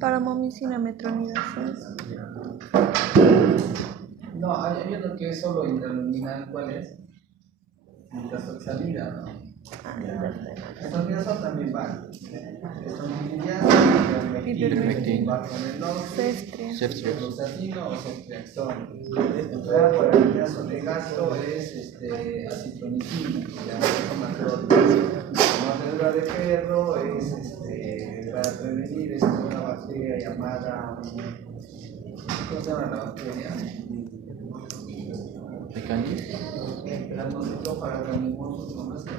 Para momicina metronidazol. No, hay uno que es solo intraluminal, ¿cuál es? Metazoxamida, ¿no? Metazoxamida también va. Ivermectina. Ceftriaxona o ceftriaxona. Para el caso de gasto es acitromicina, la de perro es para prevenir una bacteria llamada, ¿cómo se llama la bacteria? La para granimosos no más que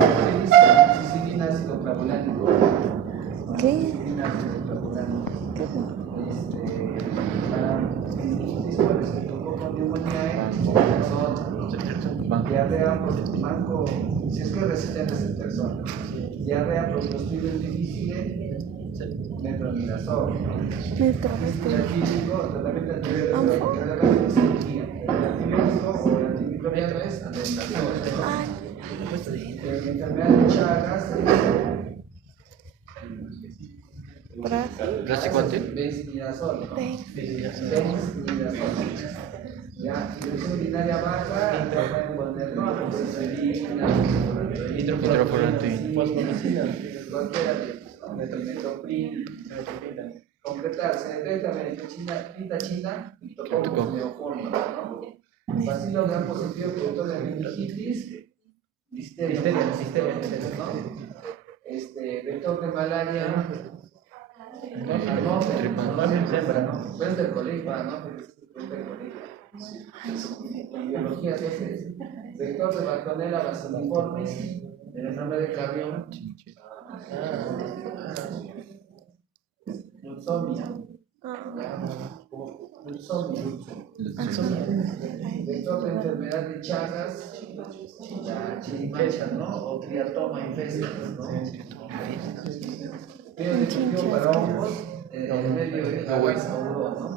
amoxicilina ácido clavulánico. ¿Qué? Para discos que tocó con neumonía son diarrea por manco, si es que resisten esa persona, diarrea por clostridium difficile, metronidazol. Antibiótico, tratamiento antibiótico, cirugía. El antibiótico o el antimicrobiano es albendazol. Enfermedad de Chagas. Benzimidazol. Ya, infección urinaria baja, pueden ponerlo a hidrofurantoína, fosfomicina, cualquiera de metrometopril, completar, se detecta metachina, china, y tocamos neoforma, ¿no? Bacilo gram positivo, productor de meningitis, listeria, ¿no? Vector de malaria, no es del colegio, ¿no? Biología es vector de Bartonella bacilliformis, el enfermedad de Clavión, Lutzomia, vector de enfermedad de Chagas, la chiripacha, ¿no? O triatoma infestas, ¿no? Medio difusio para hongos, medio es aurón, ¿no?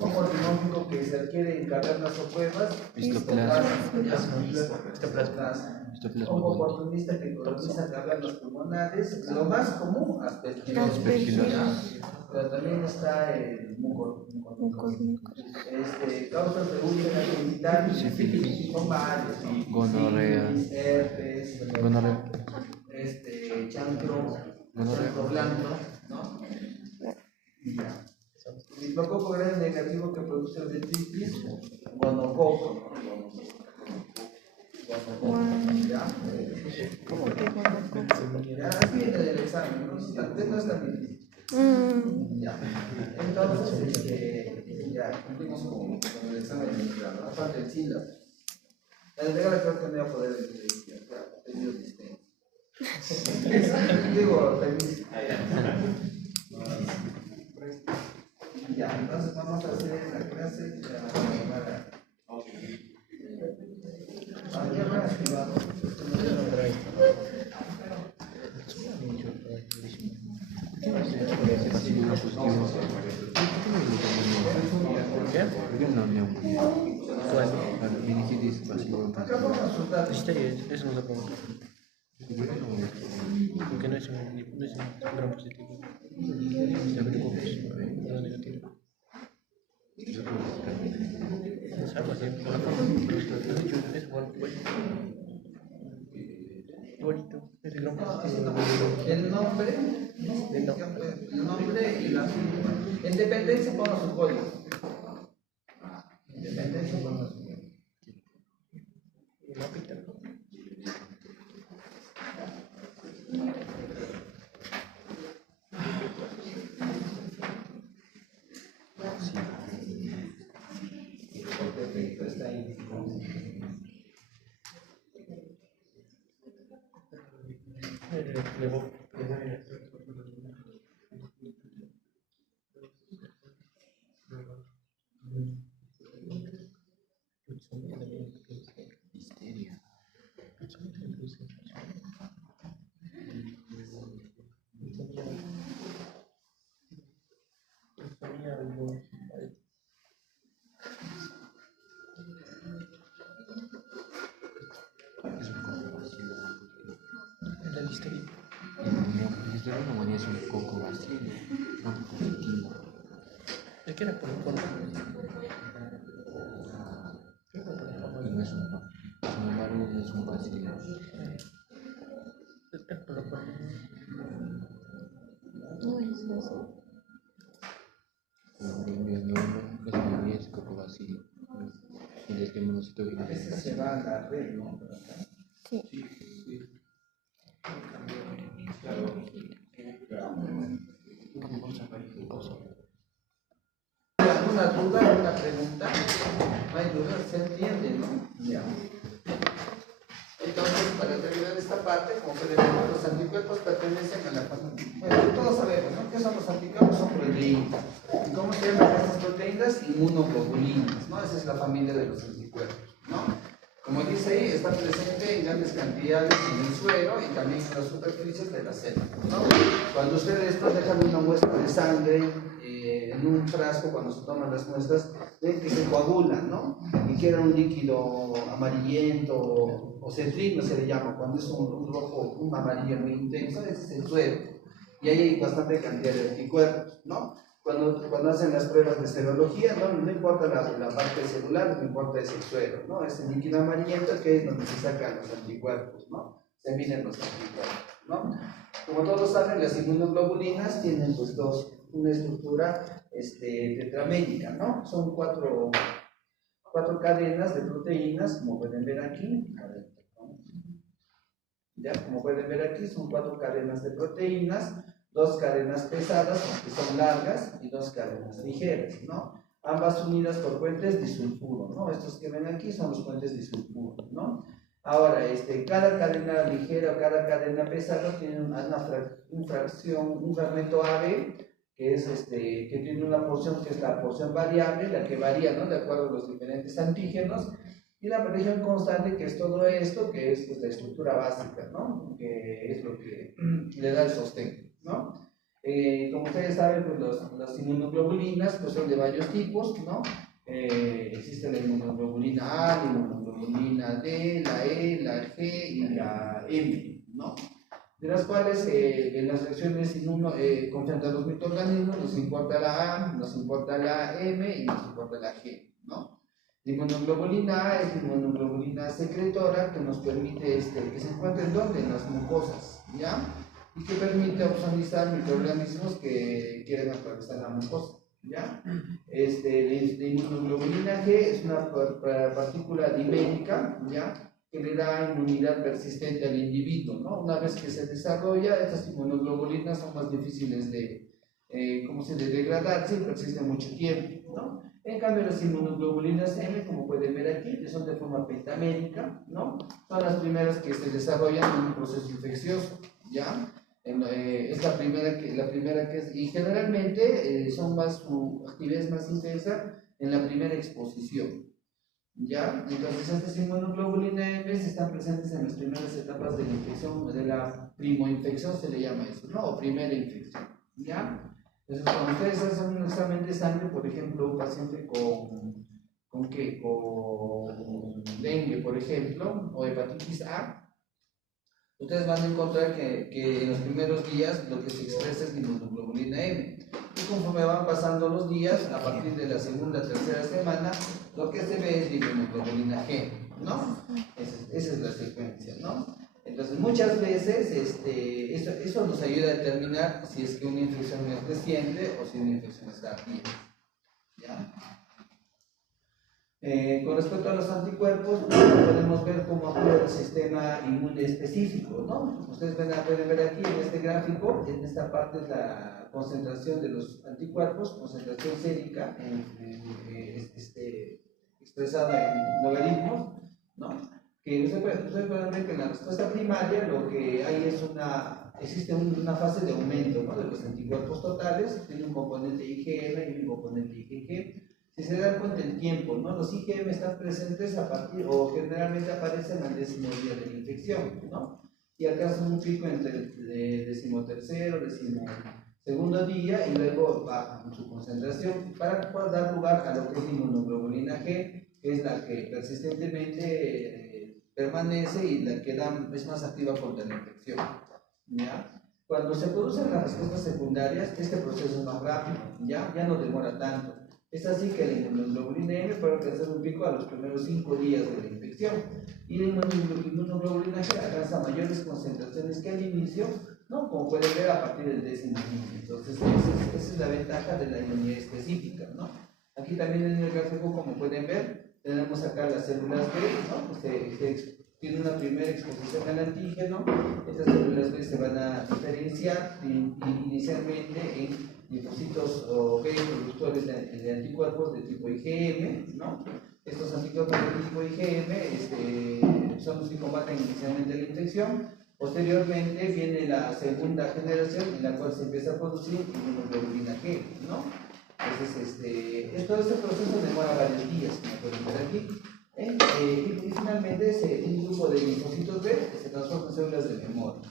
Hongo dimórfico que se adquiere en cavernas o cuevas, hongo oportunista que coloniza cavernas pulmonares, lo más común, aspergillosis, pero también está el mucormicosis. Causas de úlcera genital, son varios, gonorrea, herpes, chancro blanco, ¿no? Ya. Diplococo grado negativo que produce artritis, gonococo. ¿Ya? ¿Cómo que gonococo? Ya, viene del examen, ¿no? No está bien. Ya. Entonces, ya cumplimos con el examen de la parte del sílabo. La delegada creo que no iba a poder pedido distinto. Digo, permiso. Ya, entonces vamos a hacer la clase para eso no se pregunta. Porque no es un gran positivo. Está negativo. Es algo así, por la forma, pero es igualito, es el gran positivo. El nombre y la en dependencia ponga su código. En dependencia ponga su código. Perfecto, está ahí. history. En history pneumonía es un coco vacío, no positivo. ¿De qué era por el fondo? Y no es un, sin embargo, no es un vacío. Era por el fondo. No es eso. Es pneumonía es coco vacío. Y el que monocito A veces se va a la red, ¿no? Por acá. Sí. ¿Alguna duda, alguna pregunta? No hay duda, se entiende, ¿no? Ya. Entonces, para terminar esta parte, como pueden ver, los anticuerpos pertenecen a la familia. Bueno, todos sabemos, ¿no? ¿Qué son los anticuerpos? Son proteínas. ¿Y cómo se llaman estas proteínas? Inmunoglobulinas, ¿no? Esa es la familia de los anticuerpos, ¿no? Como dice ahí, está presente en grandes cantidades en el suero y también en las superficies de la célula, ¿no? Cuando ustedes dejan una muestra de sangre en un frasco, cuando se toman las muestras, ven que se coagulan, ¿no? Y queda un líquido amarillento o cetrino se le llama, cuando es un rojo, un amarillo muy intenso, ese es el suero. Y ahí hay bastante cantidad de anticuerpos, ¿no? Cuando hacen las pruebas de serología, no importa la parte celular, lo que importa es el suero, ¿no? Es el líquido amarillento que es donde se sacan los anticuerpos, ¿no? Se miden los anticuerpos, ¿no? Como todos saben, las inmunoglobulinas tienen pues una estructura tetramétrica, ¿no? Son cuatro cadenas de proteínas, como pueden ver aquí. A ver, ya, como pueden ver aquí, son 4 cadenas de proteínas, 2 cadenas pesadas, que son largas, y 2 cadenas ligeras, ¿no? Ambas unidas por puentes disulfuro, ¿no? Estos que ven aquí son los puentes disulfuro, ¿no? Ahora, cada cadena ligera o cada cadena pesada tiene un fragmento AB, que es que tiene una porción que es la porción variable, la que varía, ¿no? De acuerdo a los diferentes antígenos, y la región constante, que es todo esto, que es pues, la estructura básica, ¿no? Que es lo que le da el sostén, ¿no? Como ustedes saben, pues las inmunoglobulinas pues, son de varios tipos, ¿no? Existe la inmunoglobulina A, la inmunoglobulina D, la E, la G y la M, ¿no? De las cuales en las reacciones frente a los microorganismos nos importa la A, nos importa la M y nos importa la G, ¿no? La inmunoglobulina A es la inmunoglobulina secretora que nos permite que se encuentre en donde, en las mucosas, ¿ya? Y que permite obsonizar microorganismos que quieren atravesar la mucosa, ¿ya? La inmunoglobulina G es una partícula dimérica, ¿ya? Que le da inmunidad persistente al individuo, ¿no? Una vez que se desarrolla, estas inmunoglobulinas son más difíciles de degradarse y persisten mucho tiempo, ¿no? En cambio, las inmunoglobulinas M, como pueden ver aquí, que son de forma pentamétrica, ¿no? Son las primeras que se desarrollan en un proceso infeccioso, ¿ya? Es la primera que es, y generalmente su actividad es más intensa en la primera exposición, ¿ya? Entonces, estas inmunoglobulinas M están presentes en las primeras etapas de la infección, de la primoinfección se le llama eso, ¿no? O primera infección, ¿ya? Entonces, cuando ustedes hacen un examen de sangre, por ejemplo, un paciente con dengue, por ejemplo, o hepatitis A, ustedes van a encontrar que en los primeros días lo que se expresa es la inmunoglobulina M. Y conforme van pasando los días, a partir de la segunda, tercera semana, lo que se ve es la inmunoglobulina G, ¿no? Esa es la secuencia, ¿no? Entonces, muchas veces eso nos ayuda a determinar si es que una infección es reciente o si una infección es tardía, ¿ya? Con respecto a los anticuerpos, podemos ver cómo actúa el sistema inmune específico, ¿no? Ustedes pueden ver aquí en este gráfico, en esta parte es la concentración de los anticuerpos, concentración sérica, expresada en logaritmos, ¿no? Que ustedes pueden ver que en la respuesta primaria lo que hay es existe una fase de aumento, ¿no? De los anticuerpos totales, tiene un componente IgM y un componente IgG. Si se dan cuenta el tiempo, ¿no? Los IgM están presentes o generalmente aparecen al 10º día de la infección, ¿no? Y alcanzan un pico entre el 13º, 12º día y luego bajan su concentración para dar lugar a lo que es la inmunoglobulina G, que es la que persistentemente permanece y la que es más activa contra la infección, ¿ya? Cuando se producen las respuestas secundarias, este proceso es más rápido, ya no demora tanto. Es así que la inmunoglobulina M puede alcanzar un pico a los primeros 5 días de la infección y la inmunoglobulina G alcanza mayores concentraciones que al inicio, ¿no? Como pueden ver a partir del 10º día. Entonces, esa es la ventaja de la inmunidad específica, ¿no? Aquí también en el gráfico, como pueden ver, tenemos acá las células B, ¿no? Tiene una primera exposición al antígeno. Estas células B se van a diferenciar inicialmente en linfocitos B productores de anticuerpos de tipo IgM, ¿no? Estos anticuerpos de tipo IgM son los que combaten inicialmente la infección. Posteriormente viene la segunda generación en la cual se empieza a producir inmunoglobulina G, ¿no? Entonces, todo este proceso demora varios días, como pueden ver aquí. Y finalmente, un grupo de linfocitos B que se transforma en células de memoria.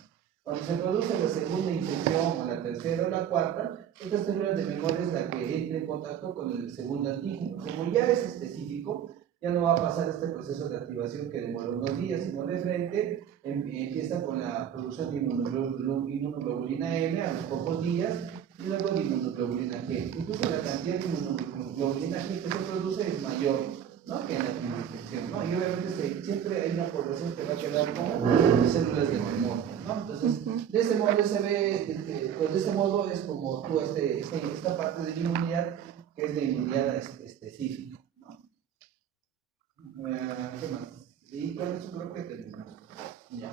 Cuando se produce la segunda infección, o la tercera o la cuarta, estas células de memoria es la que entra en contacto con el segundo antígeno. Como ya es específico, ya no va a pasar este proceso de activación que demora unos días, sino de frente empieza con la producción de inmunoglobulina M a los pocos días y luego de inmunoglobulina G. Incluso la cantidad de inmunoglobulina G que se produce es mayor, ¿no?, que en la primera infección, ¿no? Y obviamente siempre hay una población que va a quedar con células de memoria, ¿no? Entonces, de ese modo se ve, pues de ese modo es como tú esta parte de la inmunidad que es de inmunidad específica, ¿no? ¿Qué más? Y con eso creo que terminamos. Ya.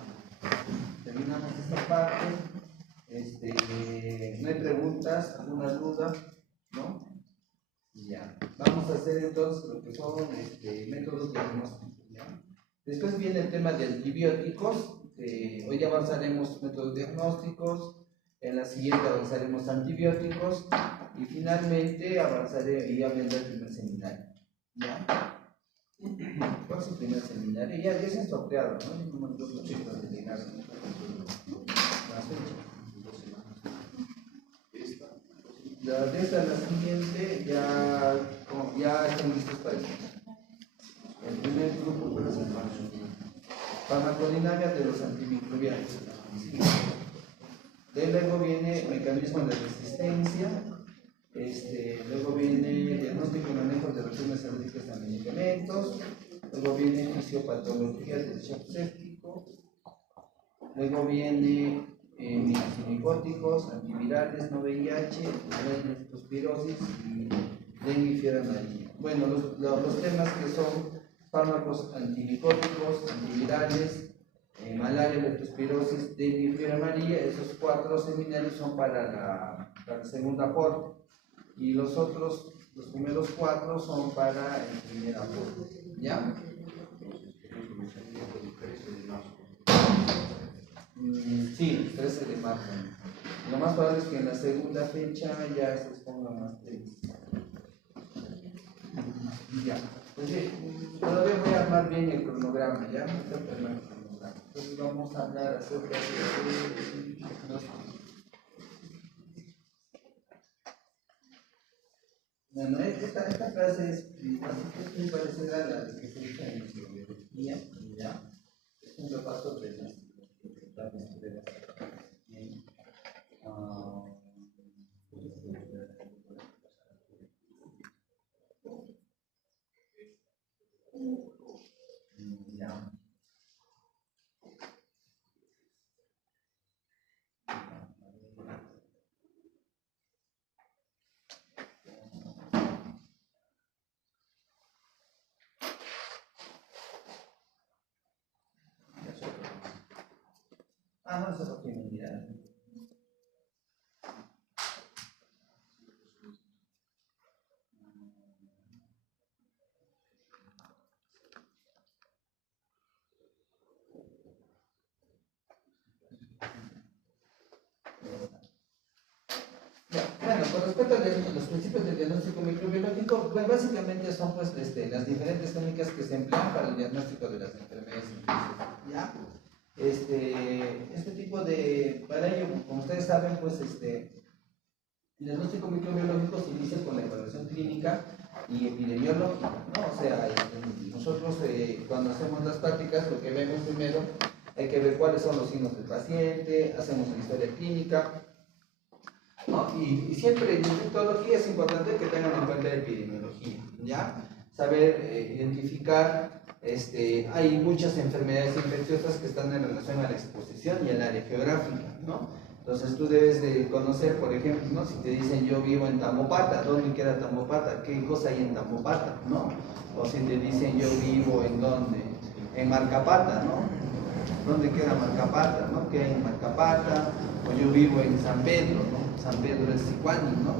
Terminamos esta parte. No hay preguntas, alguna duda, ¿no? Ya. Vamos a hacer entonces lo que son métodos diagnósticos, ¿ya? Después viene el tema de antibióticos. Hoy avanzaremos métodos diagnósticos. En la siguiente avanzaremos antibióticos. Y finalmente avanzaré y hablaré del primer seminario, ¿ya? ¿Cuál es el primer seminario? Ya se ha sorteado, ¿no? No mandó los chicos de llegar. De esta a la siguiente ya están listos para el primer grupo para hacer farmacodinámica de los antimicrobianos. Luego viene mecanismo de resistencia. Luego viene diagnóstico y manejo de reacciones alérgicas a medicamentos. Luego viene fisiopatología del shock séptico. Luego viene antimicóticos, antivirales, no VIH, leptospirosis y dengue y fiebre amarilla. Bueno, los temas que son fármacos antimicóticos, antivirales, malaria, leptospirosis, dengue y fiebre amarilla, esos 4 seminarios son para la segunda aporte. Y los primeros 4 son para el primer aporte, ¿ya? Sí, 13 de marzo. Lo más probable es que en la segunda fecha ya se exponga más temas. Ya. Pues sí, todavía voy a armar bien el cronograma, ¿ya? Entonces vamos a hablar acerca de bueno, esta clase es muy parecida a la que se hizo en biología, ¿ya? Es un repaso de las no, eso es lo que me dirá. Bueno, con respecto a los principios del diagnóstico microbiológico, pues básicamente son pues, las diferentes técnicas que se emplean para el diagnóstico de las enfermedades infecciosas, ¿ya? Este tipo de, para ello, como ustedes saben, pues el diagnóstico microbiológico se inicia con la evaluación clínica y epidemiológica, ¿no? O sea, nosotros cuando hacemos las prácticas, lo que vemos primero hay que ver cuáles son los signos del paciente, hacemos una historia clínica, ¿no? Y siempre en infectología es importante que tengan en cuenta la epidemiología, ¿ya? Saber identificar, hay muchas enfermedades infecciosas que están en relación a la exposición y al área geográfica, ¿no? Entonces tú debes de conocer, por ejemplo, ¿no? Si te dicen yo vivo en Tamopata, ¿dónde queda Tamopata? ¿Qué cosa hay en Tamopata? ¿No? O si te dicen yo vivo en ¿dónde? En Marcapata, ¿no? ¿Dónde queda Marcapata? ¿No? ¿Qué hay en Marcapata? O yo vivo en San Pedro, ¿no? San Pedro de Sicuani, ¿no?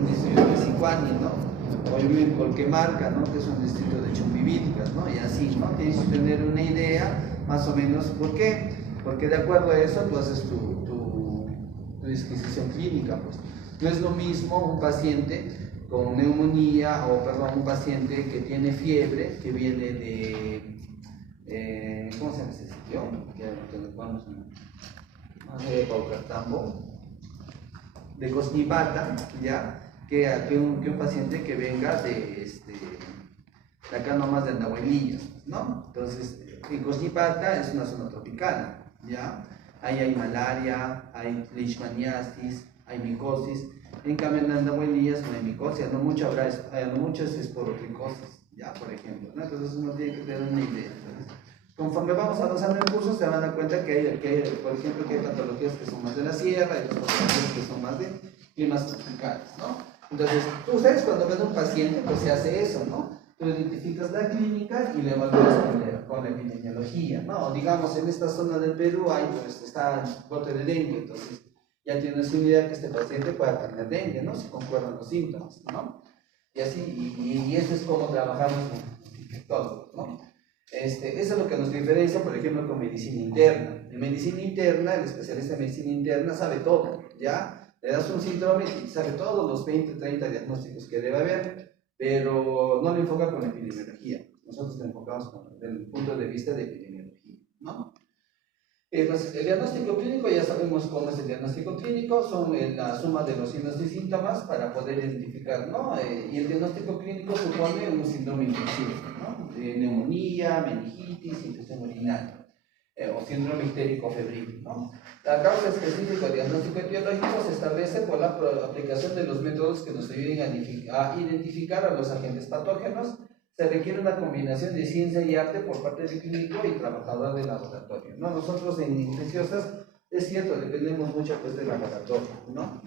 Un distrito de Sicuani, ¿no? O yo vivo en Colquemarca, ¿no? Que es un distrito de Chumbivilcas, ¿no? Y así, ¿no? Tienes que tener una idea más o menos. ¿Por qué? Porque de acuerdo a eso tú haces tu disquisición clínica, pues. No es lo mismo un paciente con neumonía, o perdón, un paciente que tiene fiebre, que viene de, ¿cómo se llama ese sitio? Que lo vamos a Paucartambo, de Cosnipata, ¿ya? Que un paciente que venga de acá nomás de Andahuaylillas, ¿no? Entonces, en Cosnipata es una zona tropical, ¿ya? Ahí hay malaria, hay leishmaniasis, hay micosis. En cambio, en Andahuaylillas no hay micosis, no muchas es esporotricosis, ¿ya? Por ejemplo, ¿no? Entonces uno tiene que tener una idea. Entonces, conforme vamos avanzando en el curso, se van a dar cuenta que hay, por ejemplo, que hay patologías que son más de la sierra, hay patologías que son más de climas tropicales, ¿no? Entonces, ustedes cuando ven a un paciente, pues se hace eso, ¿no? Tú identificas la clínica y le evalúas con la epidemiología, ¿no? Digamos, en esta zona del Perú hay, pues, está el brote de dengue, entonces ya tienes una idea que este paciente pueda tener dengue, ¿no? Si concuerdan los síntomas, ¿no? Y así, y eso es como trabajamos en todo, ¿no? Eso es lo que nos diferencia, por ejemplo, con medicina interna. En medicina interna, el especialista en medicina interna sabe todo, ¿ya? Le das un síndrome y sabe todos los 20, 30 diagnósticos que debe haber, pero no lo enfoca con la epidemiología. Nosotros lo enfocamos desde el punto de vista de epidemiología, ¿no? Entonces, el diagnóstico clínico, ya sabemos cómo es el diagnóstico clínico, son la suma de los signos y síntomas para poder identificar, ¿no? Y el diagnóstico clínico supone un síndrome infeccioso, ¿no? De neumonía, meningitis, infección urinaria, o síndrome histérico febril, ¿no? La causa específica del diagnóstico etiológico se establece por la aplicación de los métodos que nos ayuden a identificar a los agentes patógenos. Se requiere una combinación de ciencia y arte por parte del clínico y trabajador del laboratorio, ¿no? Nosotros en infecciosas, es cierto, dependemos mucho pues del laboratorio, ¿no?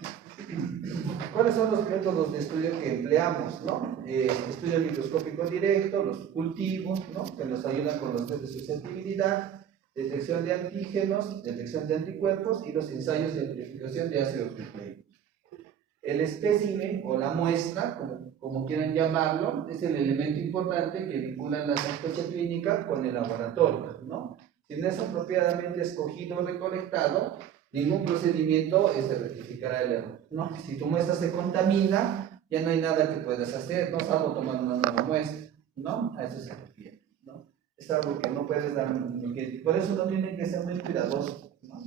¿Cuáles son los métodos de estudio que empleamos, ¿no? Estudio microscópico directo, los cultivos, ¿no? Que nos ayudan con los test de susceptibilidad, detección de antígenos, detección de anticuerpos y los ensayos de amplificación de ácidos nucleicos. El espécimen o la muestra, como quieran llamarlo, es el elemento importante que vincula la sospecha clínica con el laboratorio, ¿no? Si no es apropiadamente escogido o recolectado, ningún procedimiento rectificará el error, ¿no? Si tu muestra se contamina, ya no hay nada que puedas hacer, no salvo tomar una nueva muestra, ¿no? A eso se refiere, ¿no? Es algo que no puedes dar, por eso no tienen que ser muy cuidadosos, ¿no?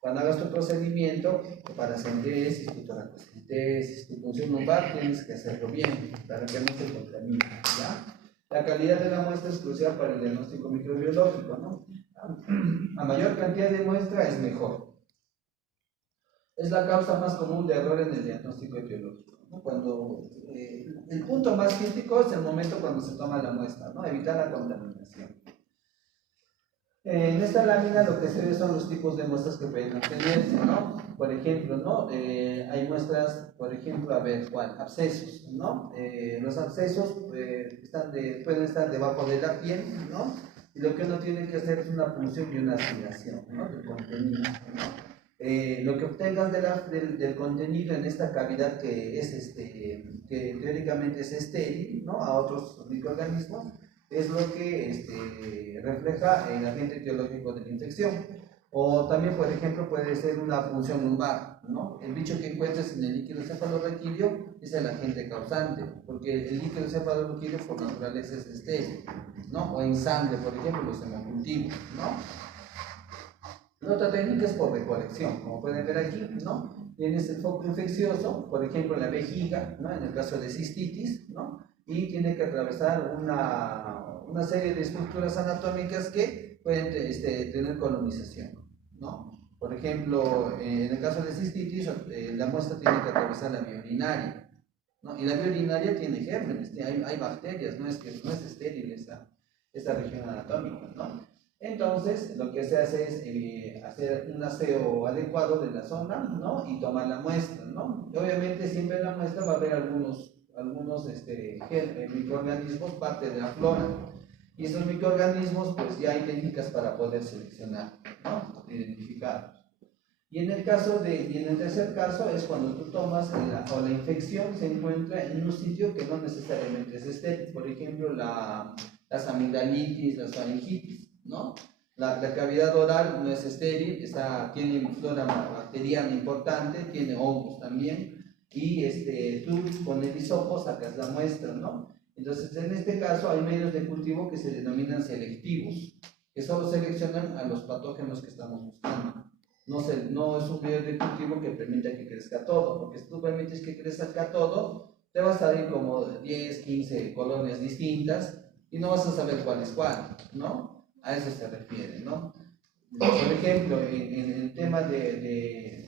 Cuando hagas tu procedimiento, para sentesis, tu toracocentesis, tu punción lumbar, tienes que hacerlo bien, para que no se contamine, ¿ya? La calidad de la muestra es crucial para el diagnóstico microbiológico, ¿no? A mayor cantidad de muestra es mejor. Es la causa más común de error en el diagnóstico etiológico, ¿no? Cuando, el punto más crítico es el momento cuando se toma la muestra, ¿no? Evitar la contaminación. En esta lámina lo que se ve son los tipos de muestras que pueden obtenerse, ¿no? Por ejemplo, ¿no? Hay muestras, por ejemplo, a ver, ¿cuál? Abscesos, ¿no? Los abscesos pueden estar debajo de la piel, ¿no? Y lo que uno tiene que hacer es una punción y una aspiración, ¿no? Del contenido, ¿no? Lo que obtengas del contenido en esta cavidad que es que teóricamente es estéril, ¿no? A otros microorganismos, es lo que refleja el agente etiológico de la infección. O también, por ejemplo, puede ser una punción lumbar, ¿no? El bicho que encuentres en el líquido cefalorraquídeo es el agente causante, porque el líquido cefalorraquídeo por naturaleza es estéril, ¿no? O en sangre, por ejemplo, los hemocultivos, ¿no? La otra técnica es por recolección, como pueden ver aquí, ¿no? Tienes el foco infeccioso, por ejemplo, en la vejiga, ¿no? En el caso de cistitis, ¿no? Y tiene que atravesar una serie de estructuras anatómicas que pueden tener colonización, ¿no? Por ejemplo, en el caso de cistitis, la muestra tiene que atravesar la vía urinaria, ¿no? Y la vía urinaria tiene gérmenes, hay bacterias, no es estéril esta región anatómica, ¿no? Entonces, lo que se hace es hacer un aseo adecuado de la zona, ¿no? Y tomar la muestra, ¿no? Y obviamente siempre en la muestra va a haber algunos microorganismos, parte de la flora. Y esos microorganismos, pues ya hay técnicas para poder seleccionar, ¿no? Identificarlos. Y en el tercer caso es cuando tú tomas la infección se encuentra en un sitio que no necesariamente es estéril, por ejemplo las amigdalitis, las faringitis, ¿no? La cavidad oral no es estéril, tiene flora bacteriana importante, tiene hongos también, y tú con el hisopo sacas la muestra, ¿no? Entonces en este caso hay medios de cultivo que se denominan selectivos, que solo seleccionan a los patógenos que estamos buscando. No es un medio de cultivo que permita que crezca todo, porque si tú permites que crezca todo, te va a salir como 10, 15 colonias distintas y no vas a saber cuál es cuál, ¿no? A eso se refiere, ¿no? Por ejemplo, en el tema de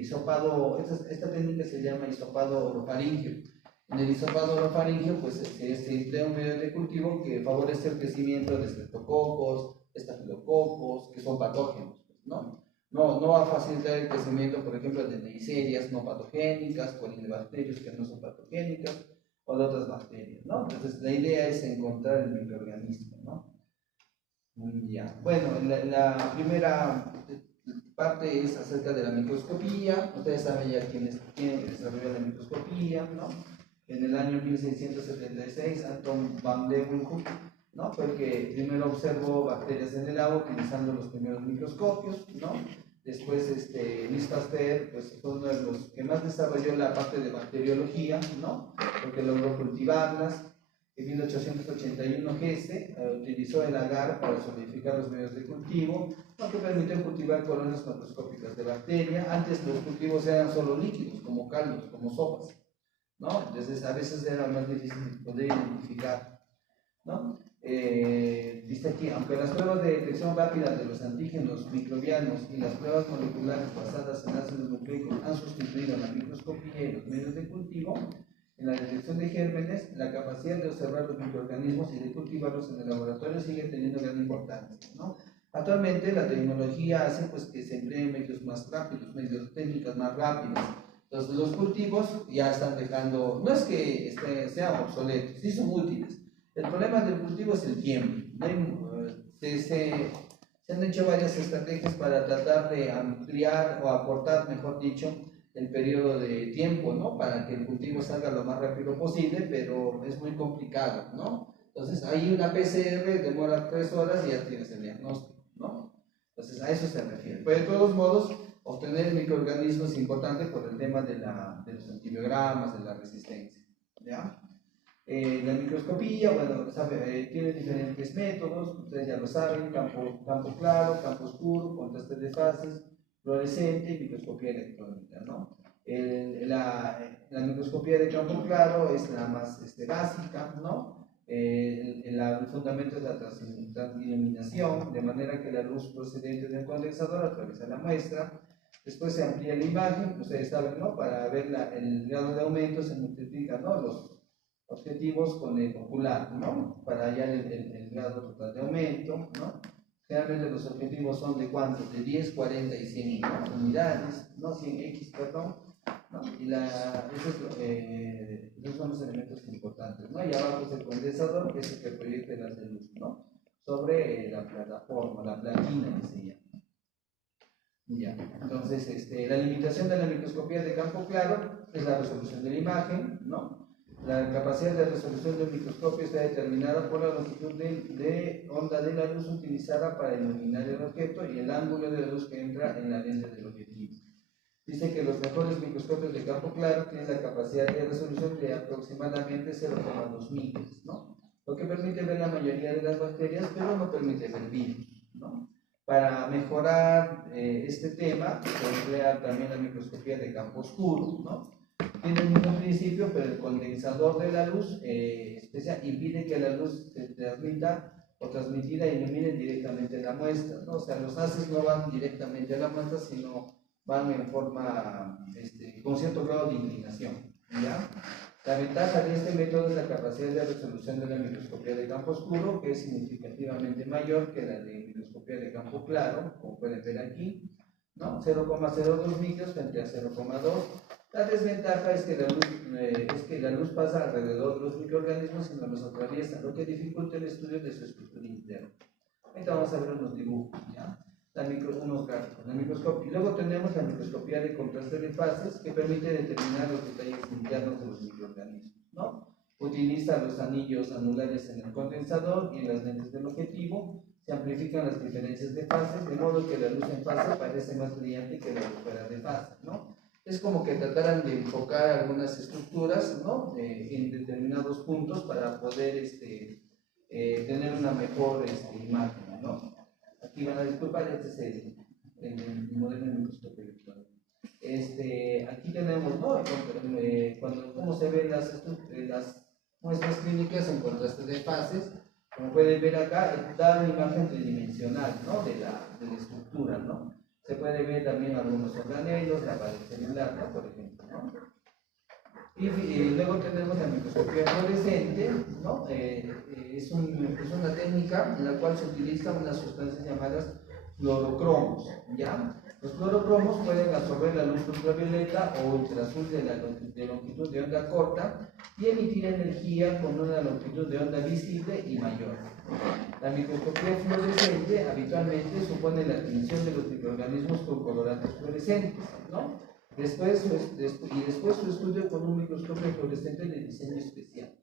hisopado, esta técnica se llama hisopado orofaringeo. En el hisopado orofaringeo, pues se emplea un medio de cultivo que favorece el crecimiento de estreptococos, estafilococos, que son patógenos, ¿no? No va a facilitar el crecimiento, por ejemplo, de neiserias no patogénicas, colinebacterios que no son patogénicas, o de otras bacterias, ¿no? Entonces, la idea es encontrar el microorganismo, ¿no? Ya. Bueno, la primera parte es acerca de la microscopía. Ustedes saben ya quién desarrolló la microscopía, ¿no? En el año 1676, Anton van Leeuwenhoek, ¿no? Fue el que primero observó bacterias en el agua utilizando los primeros microscopios, ¿no? Después, Louis Pasteur, pues fue uno de los que más desarrolló la parte de bacteriología, ¿no? Porque logró cultivarlas. En 1881 Hesse utilizó el agar para solidificar los medios de cultivo, lo que permitió cultivar colonias macroscópicas de bacteria. Antes los cultivos eran solo líquidos, como caldos, como sopas, ¿no? Entonces a veces era más difícil de poder identificar, ¿no? Dice aquí, aunque las pruebas de detección rápida de los antígenos microbianos y las pruebas moleculares basadas en ácidos nucleicos han sustituido la microscopía y los medios de cultivo, en la detección de gérmenes, la capacidad de observar los microorganismos y de cultivarlos en el laboratorio sigue teniendo gran importancia, ¿no? Actualmente la tecnología hace pues, que se empleen medios más rápidos, técnicas más rápidas. Entonces los cultivos ya están dejando, no es que sean obsoletos, sí son útiles. El problema del cultivo es el tiempo. Se han hecho varias estrategias para tratar de ampliar o acortar, mejor dicho, el periodo de tiempo, ¿no? Para que el cultivo salga lo más rápido posible, pero es muy complicado, ¿no? Entonces, ahí una PCR demora 3 horas y ya tienes el diagnóstico, ¿no? Entonces, a eso se refiere. Pero de todos modos, obtener microorganismos es importante por el tema de los antibiogramas, de la resistencia, ¿ya? La microscopía, bueno, tiene diferentes métodos, ustedes ya lo saben, campo claro, campo oscuro, contraste de fases, fluorescente y microscopía electrónica, ¿no? La microscopía de campo claro es la más básica, ¿no? El fundamento es la transiluminación, de manera que la luz procedente del condensador atraviesa la muestra. Después se amplía la imagen, ustedes saben, ¿no? Para ver el grado de aumento se multiplican, ¿no? Los objetivos con el ocular, ¿no? Para hallar el grado total de aumento, ¿no? Generalmente los objetivos son de cuántos, de 10, 40 y 100 unidades, ¿no? 100x, perdón, ¿no? Y esos son los elementos importantes, ¿no? Y abajo es el condensador, que es el que proyecta el haz de luz, ¿no? Sobre la plataforma, la platina que se llama. Ya, entonces, la limitación de la microscopía de campo claro es la resolución de la imagen, ¿no? La capacidad de resolución del microscopio está determinada por la longitud de onda de la luz utilizada para iluminar el objeto y el ángulo de la luz que entra en la lente del objetivo. Dice que los mejores microscopios de campo claro tienen la capacidad de resolución de aproximadamente 0,2 micros, ¿no? Lo que permite ver la mayoría de las bacterias, pero no permite ver virus, ¿no? Para mejorar este tema, se emplea también la microscopía de campo oscuro, ¿no? Tiene el mismo principio, pero el condensador de la luz especial impide que la luz se transmita o transmitida y iluminen directamente la muestra, ¿no? O sea, los haces no van directamente a la muestra, sino van en forma, con cierto grado de inclinación, ¿ya? La ventaja de este método es la capacidad de resolución de la microscopía de campo oscuro, que es significativamente mayor que la de microscopía de campo claro, como pueden ver aquí, ¿no? 0,02 micros frente a 0,2. La desventaja es que la luz pasa alrededor de los microorganismos y no los atraviesa, lo que dificulta el estudio de su estructura interna. Ahorita vamos a ver unos dibujos, ¿ya? Unos gráficos. Y luego tenemos la microscopía de contraste de fases, que permite determinar los detalles internos de los microorganismos, ¿no? Utiliza los anillos anulares en el condensador y en las lentes del objetivo. Se amplifican las diferencias de fases, de modo que la luz en fase parece más brillante que la luz fuera de fase, ¿no? Es como que trataran de enfocar algunas estructuras, ¿no? En determinados puntos para poder tener una mejor imagen, ¿no? Aquí van a disculpar, este es el modelo de microscopio electrónico. Aquí tenemos, ¿no? Cómo se ven las muestras clínicas en contraste de fases. Como pueden ver acá, da una imagen tridimensional, ¿no? de la estructura, ¿no? Se puede ver también algunos organelos, la pared celular, ¿no? Por ejemplo, ¿no? Y luego tenemos la microscopía fluorescente, ¿no? Es una técnica en la cual se utilizan unas sustancias llamadas fluorocromos, ¿ya? Los fluorocromos pueden absorber la luz ultravioleta o ultraazul de longitud de onda corta y emitir energía con una longitud de onda visible y mayor. La microscopía fluorescente habitualmente supone la tinción de los microorganismos con colorantes fluorescentes, ¿no? Después su estudio con un microscopio fluorescente de diseño especial,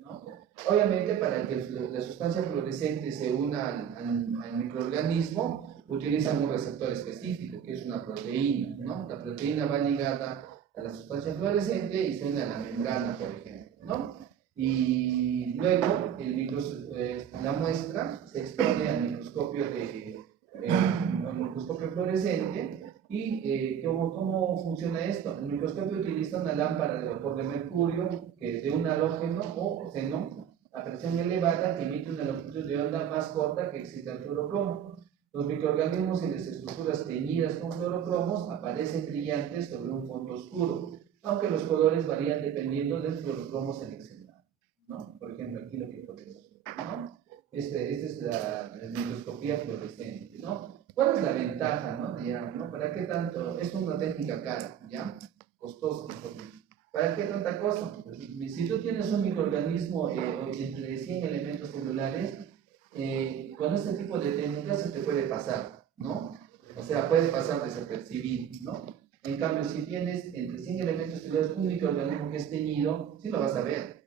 ¿no? Obviamente, para que la sustancia fluorescente se una al microorganismo, utilizan un receptor específico, que es una proteína, ¿no? La proteína va ligada a la sustancia fluorescente y se une a la membrana, por ejemplo, ¿no? Y luego la muestra se expone al microscopio fluorescente. ¿Y cómo funciona esto? El microscopio utiliza una lámpara de vapor de mercurio de un halógeno o xenón a presión elevada que emite una longitud de onda más corta que excita el fluorocromo. Los microorganismos y las estructuras teñidas con fluorocromos aparecen brillantes sobre un fondo oscuro, aunque los colores varían dependiendo del fluorocromo seleccionado, ¿no? Por ejemplo, aquí lo que podemos ver, ¿no? Esta es la microscopía fluorescente, ¿no? ¿Cuál es la ventaja, no? Digamos, ¿no? ¿Para qué tanto? Es una técnica cara, ¿ya? Costosa. ¿Para qué tanta cosa? Pues, si tú tienes un microorganismo entre 100 elementos celulares, con este tipo de técnicas se te puede pasar, ¿no? O sea, puede pasar desapercibido, ¿no? En cambio, si tienes entre 100 elementos celulares un microorganismo que es teñido, sí lo vas a ver,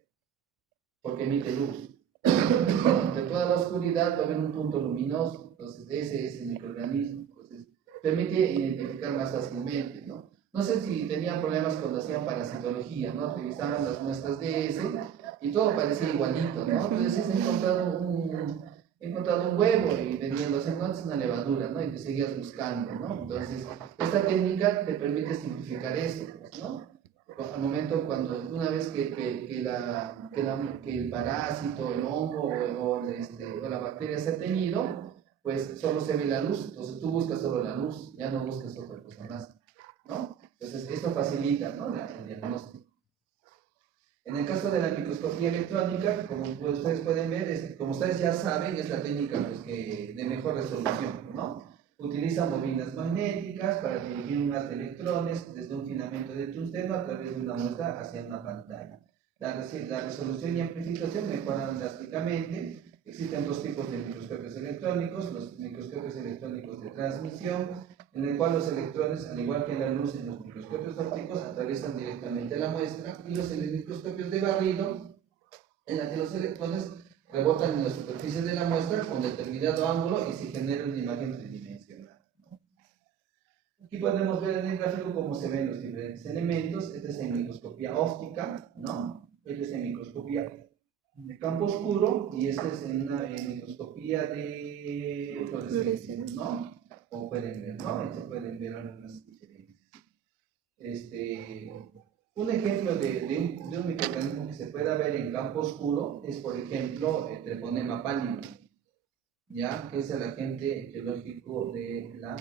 porque emite luz. De toda la oscuridad va a haber un punto luminoso, entonces ese es el microorganismo, entonces permite identificar más fácilmente, ¿no? No sé si tenían problemas cuando hacían parasitología, ¿no? Revisaban las muestras de ese y todo parecía igualito, ¿no? Entonces he encontrado un huevo y venían los entonces una levadura, ¿no? Y te seguías buscando, ¿no? Entonces, esta técnica te permite simplificar eso, ¿no? Al momento una vez que el parásito, el hongo o la bacteria se ha teñido, pues solo se ve la luz, entonces tú buscas solo la luz, ya no buscas otra cosa más, ¿no? Entonces esto facilita, ¿no? el diagnóstico. En el caso de la microscopía electrónica, como ustedes pueden ver, como ustedes ya saben, es la técnica pues, de mejor resolución, ¿no? Utilizan bobinas magnéticas para dirigir un haz de electrones desde un filamento de tungsteno a través de una muestra hacia una pantalla. La resolución y amplificación mejoran drásticamente. Existen dos tipos de microscopios electrónicos: los microscopios electrónicos de transmisión, en el cual los electrones, al igual que la luz en los microscopios ópticos, atraviesan directamente la muestra, y los microscopios de barrido, en la que los electrones rebotan en la superficie de la muestra con determinado ángulo y se genera una imagen tridimensional, ¿no? Aquí podemos ver en el gráfico cómo se ven los diferentes elementos. Esta es en microscopía óptica, ¿no? Esta es en microscopía de campo oscuro y esta es en una microscopía de fluorescencia, ¿no? Como pueden ver, ¿no? Ahí se pueden ver algunas diferencias. Un ejemplo de un microorganismo que se pueda ver en campo oscuro es, por ejemplo, Treponema pallidum, ¿ya? Que es el agente etiológico de la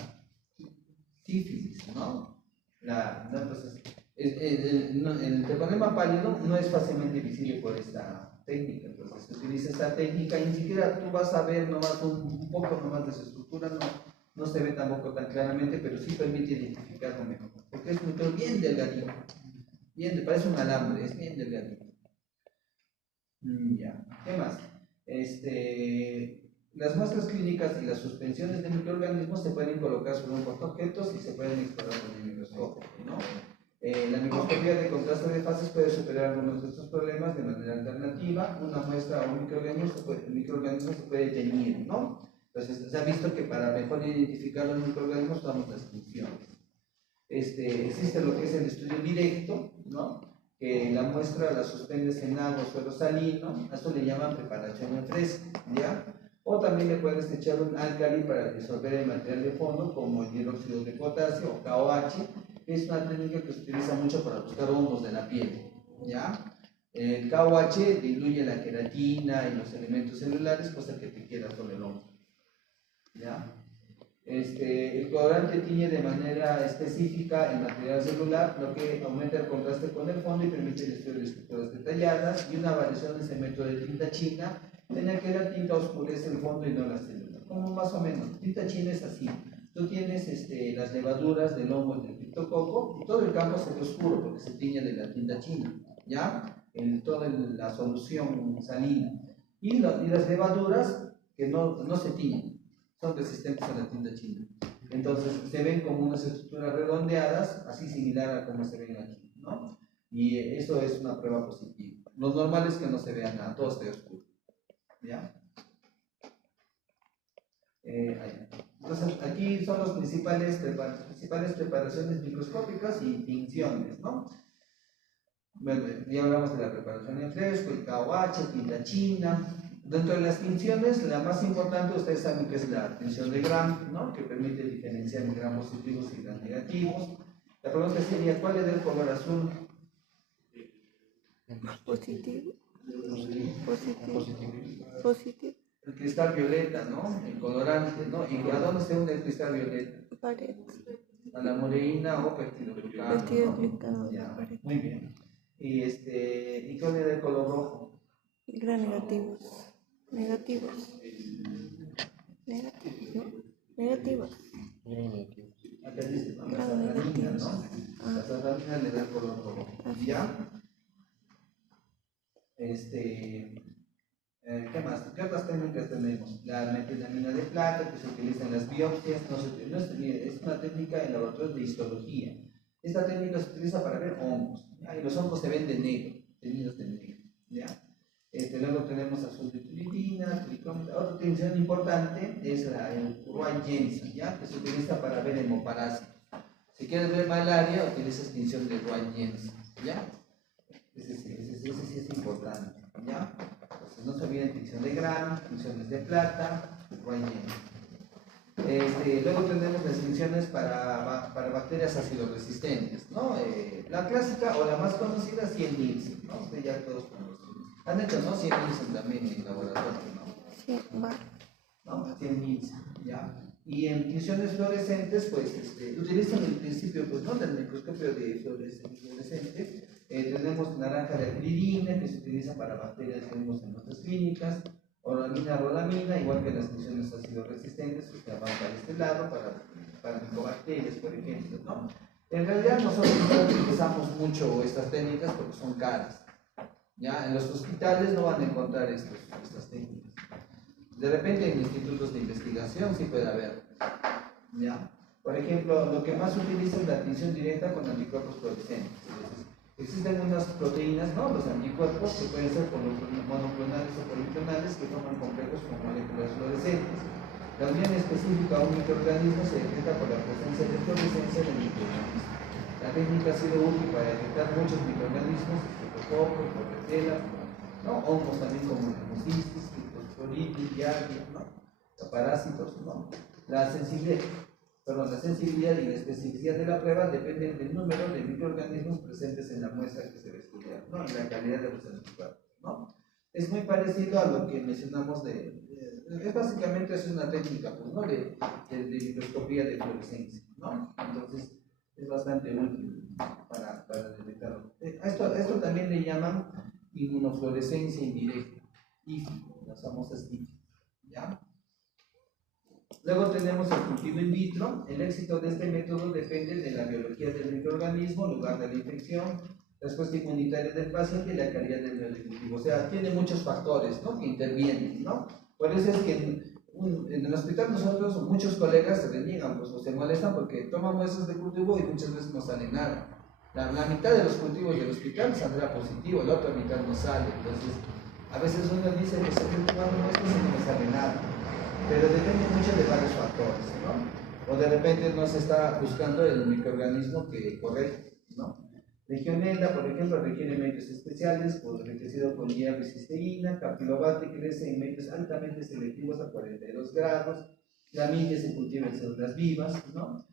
sífilis, ¿no? Entonces, el treponema pálido no es fácilmente visible por esta técnica, entonces se utiliza esta técnica y ni siquiera tú vas a ver nomás un poco nomás de su estructura, no se ve tampoco tan claramente, pero sí permite identificarlo mejor, porque es un micro bien delgadito, parece un alambre, es bien delgadito. Ya, ¿qué más? Las muestras clínicas y las suspensiones de microorganismos se pueden colocar sobre un portaobjetos y se pueden explorar con el microscopio, ¿no? La microscopía de contraste de fases puede superar algunos de estos problemas de manera alternativa. Una muestra o un microorganismo se puede teñir, ¿no? Entonces, se ha visto que para mejor identificar los microorganismos usamos las funciones. Existe lo que es el estudio directo, ¿no? Que la muestra la suspendes en agua o suelo salino, a esto le llaman preparación en fresco, ¿ya? O también le puedes echar un álcali para disolver el material de fondo, como el hidróxido de potasio o KOH, que es una técnica que se utiliza mucho para buscar hongos de la piel, ¿ya? El KOH diluye la queratina y los elementos celulares, cosa que te queda con el hongo, ¿ya? El colorante tiñe de manera específica el material celular, lo que aumenta el contraste con el fondo y permite el estudio de estructuras detalladas, y una variación en ese método de tinta china, en el que la tinta oscurece el fondo y no la célula. Como más o menos, tinta china es así. Tú tienes las levaduras del hongo y del criptococo, y todo el campo se ve oscuro porque se tiñe de la tinta china, ¿ya? En toda la solución salina. Y las levaduras que no se tiñen, son resistentes a la tinta china. Entonces se ven como unas estructuras redondeadas, así similar a como se ven aquí, ¿no? Y eso es una prueba positiva. Lo normal es que no se vea nada, todo esté oscuro, ¿ya? Entonces aquí son las principales preparaciones microscópicas y tinciones, ¿no? Bueno, ya hablamos de la preparación en fresco, el KOH, tinta china. Dentro de las tinciones, la más importante, ustedes saben que es la tinción de Gram, ¿no? Que permite diferenciar en gram positivos y gram negativos. La pregunta sería, ¿cuál es el color azul? Positivo. Positivo. El cristal violeta, ¿no? El colorante, ¿no? ¿Y a dónde se une el cristal violeta? Pared. A la moreína o peptidoglicano, ¿no? Peptidoglicano, Ya, pared. muy bien. ¿Y cuál era el color rojo? Gran negativos. Negativos. Negativos, ¿no? Negativos. Acá dice, ¿no? La Grado safranina, negativos. ¿no? La safranina le da el color rojo. ¿Ya? ¿Qué más? ¿Qué otras técnicas tenemos? La metilaminas de plata que se utiliza en las biopsias, es una técnica en laboratorio de histología. Esta técnica se utiliza para ver hongos, ¿ya? Y los hongos se ven de negro, teñidos de negro, ¿ya? Luego tenemos azul de tulitina, otra tinción importante es el Roy-Jensen, ¿ya? Que se utiliza para ver hemoparásitos. Si quieres ver malaria, utilizas tinción de Roy-Jensen, ¿ya? Ese sí es importante, ¿ya? Entonces no se olviden tinción de Gram, tinciones de plata, Roy-Jensen. Luego tenemos las tinciones para bacterias ácido resistentes, ¿no? La clásica o la más conocida, 100 Nielsen, ¿no? Ustedes ya todos conocen. Han hecho, ¿no? 100 Nielsen también en laboratorio, ¿no? Sí, va. ¿No? 100 Nielsen, ¿ya? Y en tinciones fluorescentes, pues, utilizan el principio, pues, ¿no? Del microscopio de fluorescente. Tenemos naranja de acridina, que se utiliza para bacterias que vemos en nuestras clínicas. Oramina, rodamina, igual que las tinciones ácido resistentes, que van para este lado, para micobacterias, por ejemplo, ¿no? En realidad nosotros no utilizamos mucho estas técnicas porque son caras, ¿ya? En los hospitales no van a encontrar estas técnicas. De repente en institutos de investigación sí puede haber, ¿ya? Por ejemplo, lo que más se utiliza es la tinción directa con anticuerpos fluorescentes. Existen unas proteínas, ¿no? Los anticuerpos, que pueden ser monoclonales o policlonales, que forman complejos con moléculas fluorescentes. La unión específica a un microorganismo se detecta por la presencia de fluorescencia del microorganismo. La técnica ha sido útil para detectar muchos microorganismos, estreptococos, portela, ¿no? Hongos también como Pneumocystis, Cryptosporidium, Giardia, ¿no? Parásitos, ¿no? La sensibilidad y la especificidad de la prueba dependen del número de microorganismos presentes en la muestra que se va a estudiar, ¿no? Y la calidad de los anticuerpos, ¿no? es muy parecido a lo que mencionamos es básicamente es una técnica, pues, ¿no? de microscopía de fluorescencia, ¿no? Entonces, es bastante útil para detectarlo. Esto también le llaman inmunofluorescencia indirecta, IFI, las famosas IFI, ¿ya? Luego tenemos el cultivo in vitro. El éxito de este método depende de la biología del microorganismo, lugar de la infección, respuesta inmunitaria del paciente y la calidad del medio de cultivo. O sea, tiene muchos factores, ¿no?, que intervienen, ¿no? Por eso es que en el hospital nosotros, muchos colegas se reniegan, pues, o se molestan porque toman muestras de cultivo y muchas veces no sale nada. La mitad de los cultivos del hospital saldrá positivo, la otra mitad no sale. Entonces, a veces uno dice que estoy tomando muestras y no me sale nada. Pero depende mucho de varios factores, ¿no? O de repente no se está buscando el microorganismo correcto, ¿no? Legionella, por ejemplo, requiere medios especiales, por enriquecido con hierro y cisteína. Campylobacter crece en medios altamente selectivos a 42 grados. Clamidia se cultiva en células vivas, ¿no?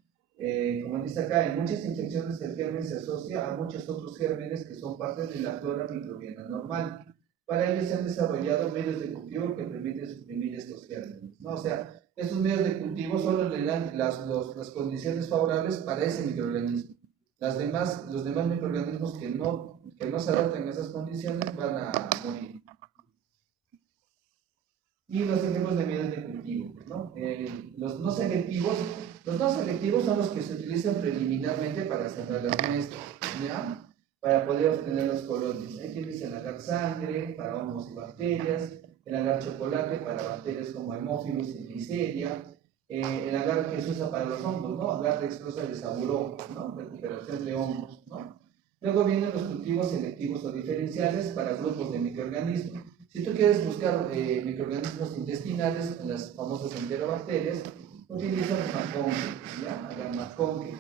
Como dice acá, en muchas infecciones el germen se asocia a muchos otros gérmenes que son parte de la flora microbiana normal. Para ello se han desarrollado medios de cultivo que permiten suprimir estos gérmenes, ¿no? O sea, estos medios de cultivo solo le dan las condiciones favorables para ese microorganismo. Los demás microorganismos que no se adaptan a esas condiciones van a morir. Y los ejemplos de medios de cultivo, ¿no? Los no selectivos son los que se utilizan preliminarmente para sembrar las muestras, ¿ya?, para poder obtener los colonias. Ahí tienes el agar sangre para hongos y bacterias, el agar chocolate para bacterias como Haemophilus y Neisseria, el agar que se usa para los hongos, ¿no? Agar dextrosa de Saburó, ¿no?, recuperación de hongos, ¿no? Luego vienen los cultivos selectivos o diferenciales para grupos de microorganismos. Si tú quieres buscar microorganismos intestinales, las famosas enterobacterias, utilizas McConkie, ¿ya? Agar McConkie.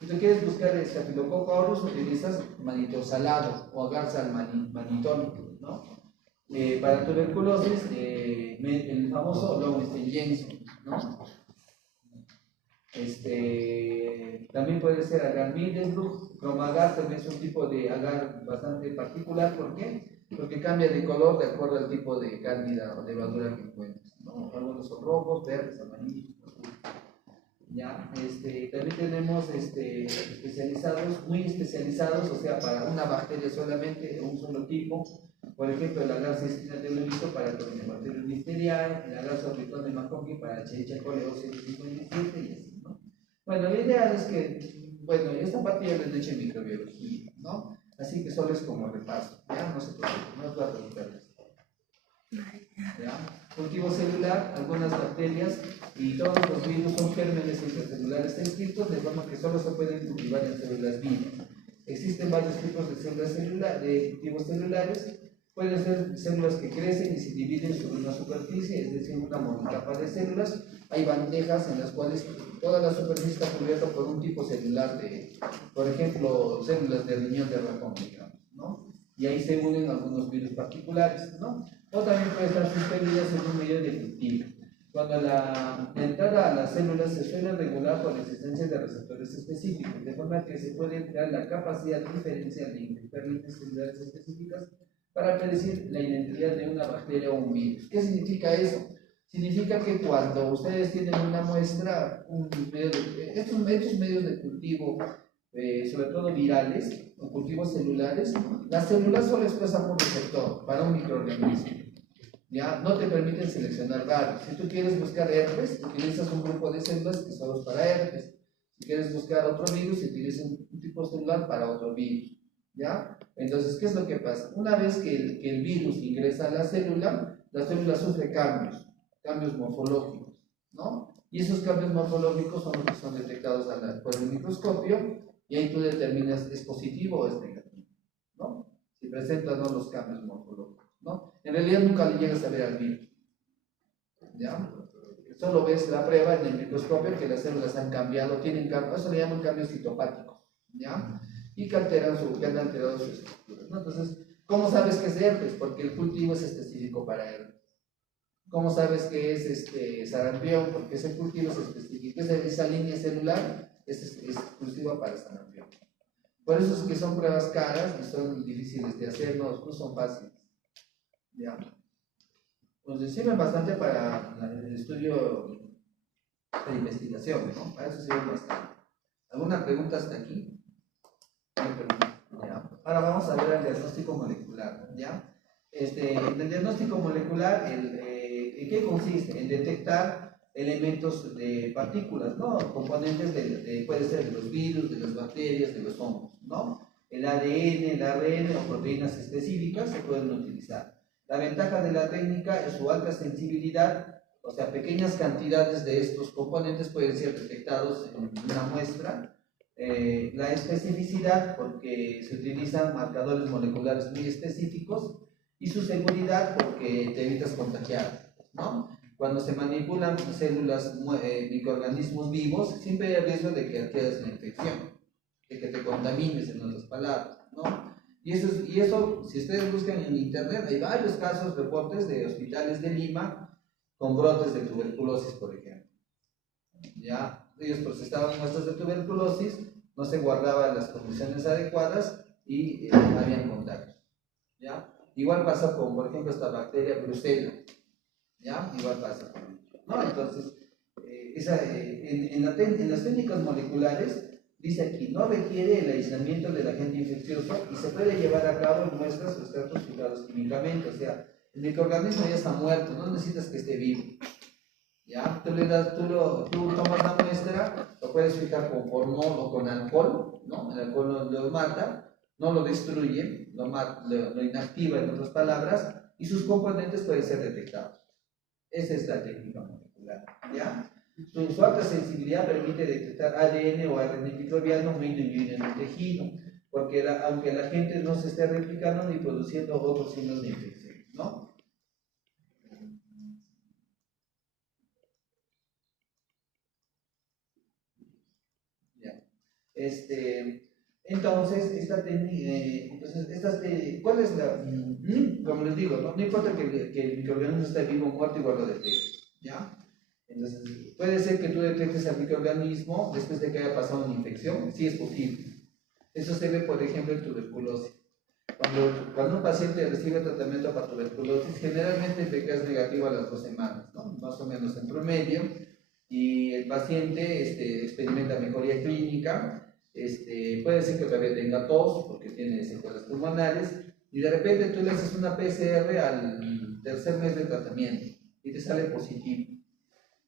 Si tú quieres buscar Staphylococcus aureus, utilizas manitosalado o agar salmanitol, ¿no? Para tuberculosis, el famoso Lowenstein-Jensen, ¿no? También puede ser agar Middlebrook. Cromagar también es un tipo de agar bastante particular. ¿Por qué? Porque cambia de color de acuerdo al tipo de cándida o de levadura que encuentres, ¿no? Algunos son rojos, verdes, amarillos. ¿Ya? También tenemos especializados, muy especializados, o sea, para una bacteria solamente, un solo tipo. Por ejemplo, el agar cistina de listo para el Corynebacterium listeria, el agar sorbitón de McConkie para Escherichia coli O157 y así, ¿no? Bueno, la idea es que, bueno, esta parte ya les he hecho en microbiología, ¿no? Así que solo es como repaso, ¿ya? No se preocupen, no os voy a preguntarles. ¿Ya? Cultivo celular, algunas bacterias y todos los virus son gérmenes intracelulares descritos, de forma que solo se pueden cultivar en células vivas. Existen varios tipos de células de cultivos celulares. Pueden ser células que crecen y se dividen sobre una superficie, es decir, una monocapa de células. Hay bandejas en las cuales toda la superficie está cubierta por un tipo celular por ejemplo, células de riñón de ratón, digamos, ¿no? Y ahí se unen algunos virus particulares, ¿no? O también puede estar suspendidas en un medio de cultivo. Cuando la entrada a las células se suele regular por la existencia de receptores específicos, de forma que se puede emplear la capacidad diferencial de infectar líneas celulares específicas para predecir la identidad de una bacteria o un virus. ¿Qué significa eso? Significa que cuando ustedes tienen una muestra, estos medios de cultivo, sobre todo virales o cultivos celulares, las células solo expresan un receptor para un microorganismo. ¿Ya? No te permiten seleccionar varios. Si tú quieres buscar herpes, utilizas un grupo de células que son para herpes. Si quieres buscar otro virus, utilizas un tipo celular para otro virus. ¿Ya? Entonces, ¿qué es lo que pasa? Una vez que el virus ingresa a la célula sufre cambios morfológicos, ¿no? Y esos cambios morfológicos son los que son detectados por el microscopio, y ahí tú determinas es positivo o es negativo, ¿no? Si presenta o no los cambios morfológicos, ¿no? En realidad nunca le llegas a ver al virus, ¿ya? Solo ves la prueba en el microscopio que las células han cambiado, tienen cambios, eso le llaman cambios citopáticos, ¿ya? Y que han alterado su estructura, ¿no? Entonces, ¿cómo sabes que es herpes? Porque el cultivo es específico para herpes. ¿Cómo sabes que es sarampión? Porque ese cultivo es específico, esa línea celular es exclusiva para sarampión. Por eso es que son pruebas caras y son difíciles de hacer, no son fáciles, ¿Ya? Entonces sirven bastante para el estudio de investigación, ¿no? Para eso sirven bastante. ¿Alguna pregunta hasta aquí? ¿Ya? Ahora vamos a ver el diagnóstico molecular, ¿ya? En el diagnóstico molecular, ¿en qué consiste? En detectar elementos de partículas, ¿no? Componentes puede ser de los virus, de las bacterias, de los hongos, ¿no? El ADN, el ARN o proteínas específicas se pueden utilizar. La ventaja de la técnica es su alta sensibilidad, o sea, pequeñas cantidades de estos componentes pueden ser detectados en una muestra. La especificidad, porque se utilizan marcadores moleculares muy específicos, y su seguridad, porque te evitas contagiar, ¿no? Cuando se manipulan células, microorganismos vivos, siempre hay el riesgo de que adquieras la infección, de que te contamines, en otras palabras, ¿no? Y eso, si ustedes buscan en internet, hay varios casos, reportes de hospitales de Lima con brotes de tuberculosis, por ejemplo. Ya, ellos procesaban muestras de tuberculosis, no se guardaban las condiciones adecuadas y habían contagios. ¿Ya? Igual pasa con, por ejemplo, esta bacteria Brucella. ¿Ya? Igual pasa con ello, ¿no? Entonces, en las técnicas moleculares, dice aquí, no requiere el aislamiento del agente infeccioso y se puede llevar a cabo en muestras o estratos fijados químicamente. O sea, el microorganismo ya está muerto, no necesitas que esté vivo. ¿Ya? Tú tomas la muestra, lo puedes fijar con formol o con alcohol, ¿no? El alcohol lo mata, no lo destruye, lo inactiva, en otras palabras, y sus componentes pueden ser detectados. Esa es la técnica molecular, ¿ya? Su alta sensibilidad permite detectar ADN o ARN microbiano muy dividido en el tejido, porque aunque la gente no se esté replicando ni produciendo otros signos de infección, ¿no? Ya. Entonces, esta técnica, ¿cuál es la? Como les digo, no importa que el microorganismo esté vivo o muerto, igual lo detectes, ¿ya? Entonces, puede ser que tú detectes al microorganismo después de que haya pasado una infección, sí es posible. Eso se ve, por ejemplo, en tuberculosis. Cuando un paciente recibe tratamiento para tuberculosis, generalmente el PK es negativo a las 2 semanas, ¿no? Más o menos en promedio, y el paciente experimenta mejoría clínica, puede ser que todavía tenga tos porque tiene secuelas pulmonares, y de repente tú le haces una PCR al tercer mes de tratamiento y te sale positivo.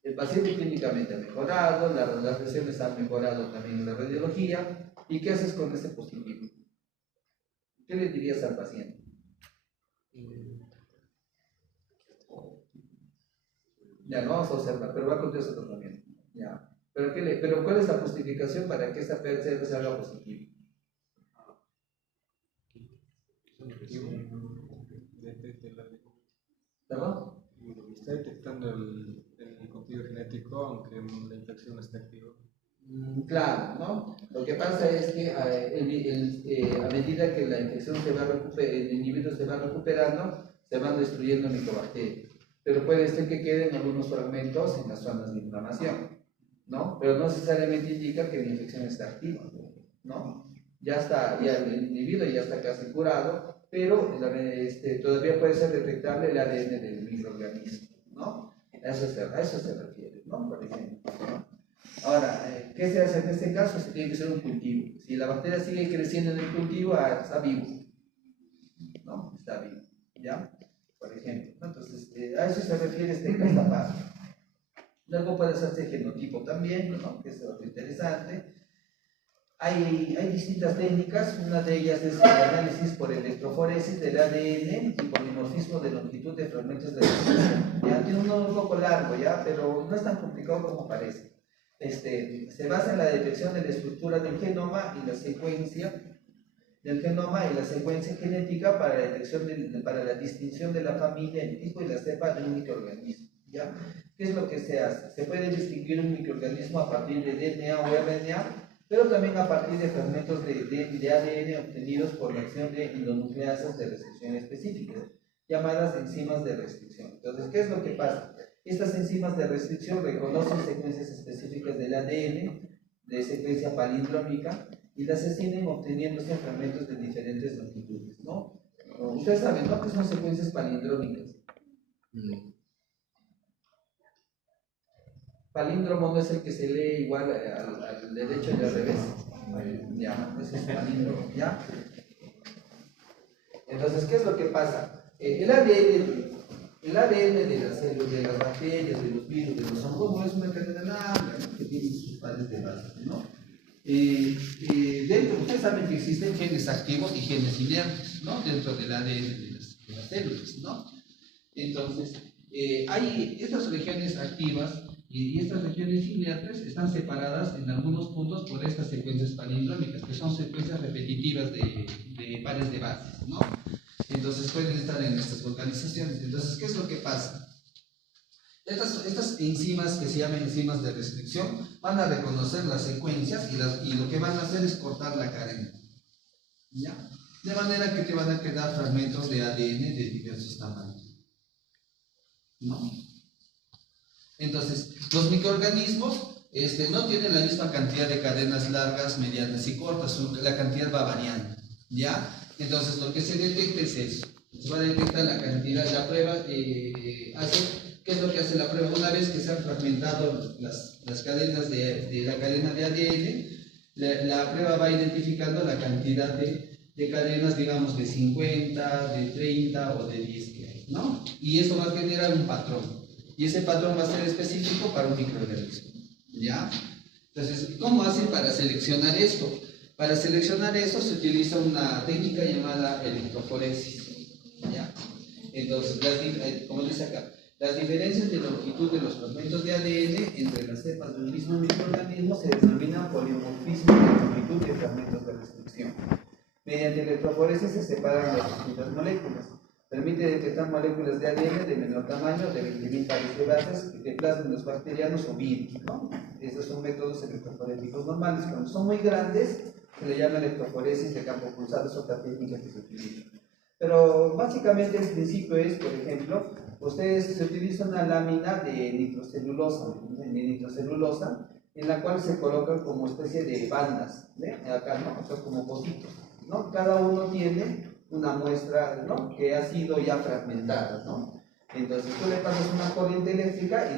El paciente clínicamente ha mejorado, las lesiones han mejorado también en la radiología. ¿Y qué haces con ese positivo? ¿Qué le dirías al paciente? Ya no vamos a observar, pero va a continuar su tratamiento. Ya. Pero ¿cuál es la justificación para que esta PCR salga positiva? ¿Perdón? Está detectando el contenido genético, aunque la infección no esté activa. Claro, ¿no? Lo que pasa es que a medida que la infección se va el individuo se va recuperando, se van destruyendo microbacterias. Pero puede ser que queden algunos fragmentos en las zonas de inflamación, ¿no? Pero no necesariamente indica que la infección está activa, ¿no? Ya está, ya el individuo ya está casi curado, pero todavía puede ser detectable el ADN del microorganismo, ¿no? A eso se refiere, ¿no? Por ejemplo, ¿no? Ahora, ¿qué se hace en este caso? Se tiene que hacer un cultivo. Si la bacteria sigue creciendo en el cultivo, está vivo, ¿no? Está vivo, ¿ya? Por ejemplo, ¿no? Entonces, a eso se refiere esta parte. Luego puede hacerse genotipo también, ¿no? Que es otro interesante. Hay distintas técnicas, una de ellas es el análisis por electroforesis del ADN y polimorfismo de longitud de fragmentos de la. Ya tiene un nombre un poco largo, ¿ya? Pero no es tan complicado como parece. Se basa en la detección de la estructura del genoma y la secuencia del genoma y la secuencia genética para la distinción de la familia, el tipo y la cepa de un microorganismo, ¿ya? ¿Qué es lo que se hace? Se puede distinguir un microorganismo a partir de DNA o RNA, pero también a partir de fragmentos de ADN obtenidos por la acción de endonucleasas de restricción específicas, llamadas enzimas de restricción. Entonces, ¿qué es lo que pasa? Estas enzimas de restricción reconocen secuencias específicas del ADN, de secuencia palindrómica, y las ascienden obteniéndose fragmentos de diferentes longitudes, ¿no? Ustedes saben, ¿no? Que son secuencias palindrómicas. Palíndromo no es el que se lee igual al derecho y al revés. Ya, ese es palíndromo, ¿ya? Entonces, ¿qué es lo que pasa? El ADN de las células, de las bacterias, de los virus, de los hongos, es una cadena larga, ¿no? Que tiene sus pares de base, ¿no? Dentro, ustedes saben que existen genes activos y genes inertes, ¿no? Dentro del ADN de las células, ¿no? Entonces, hay estas regiones activas y estas regiones inertes están separadas en algunos puntos por estas secuencias palindrómicas, que son secuencias repetitivas de pares de bases, ¿no? Entonces pueden estar en estas localizaciones. Entonces, ¿qué es lo que pasa? Estas enzimas que se llaman enzimas de restricción van a reconocer las secuencias y lo que van a hacer es cortar la cadena, ¿ya? De manera que te van a quedar fragmentos de ADN de diversos tamaños, ¿no? Entonces, los microorganismos no tienen la misma cantidad de cadenas largas, medianas y cortas, la cantidad va variando, ¿ya? Entonces, lo que se detecta es eso. Se va a detectar la cantidad, la prueba ¿qué es lo que hace la prueba? Una vez que se han fragmentado las cadenas de la cadena de ADN, la prueba va identificando la cantidad de cadenas, digamos, de 50, de 30 o de 10 que hay, ¿no? Y eso va a generar un patrón. Y ese patrón va a ser específico para un microorganismo, ¿ya? Entonces, ¿cómo hacen para seleccionar esto? Para seleccionar esto se utiliza una técnica llamada electroforesis, ¿ya? Entonces, como dice acá, las diferencias de longitud de los fragmentos de ADN entre las cepas de un mismo microorganismo se denominan polimorfismo de longitud de fragmentos de restricción. Mediante electroforesis se separan las distintas moléculas. Permite detectar moléculas de ADN de menor tamaño, de 20.000 pares de bases, que plasmen los bacterianos o virus, ¿no? Esos son métodos electroforéticos normales. Cuando son muy grandes, se le llama electroforesis de campo pulsado, es otra técnica que se utiliza. Pero básicamente el principio es, por ejemplo, se utiliza una lámina de nitrocelulosa, en la cual se colocan como especie de bandas, ¿ve? Acá, ¿no? Acá como cositos, ¿no? Cada uno tiene una muestra, ¿no? Que ha sido ya fragmentada, ¿no? Entonces tú le pasas una corriente eléctrica y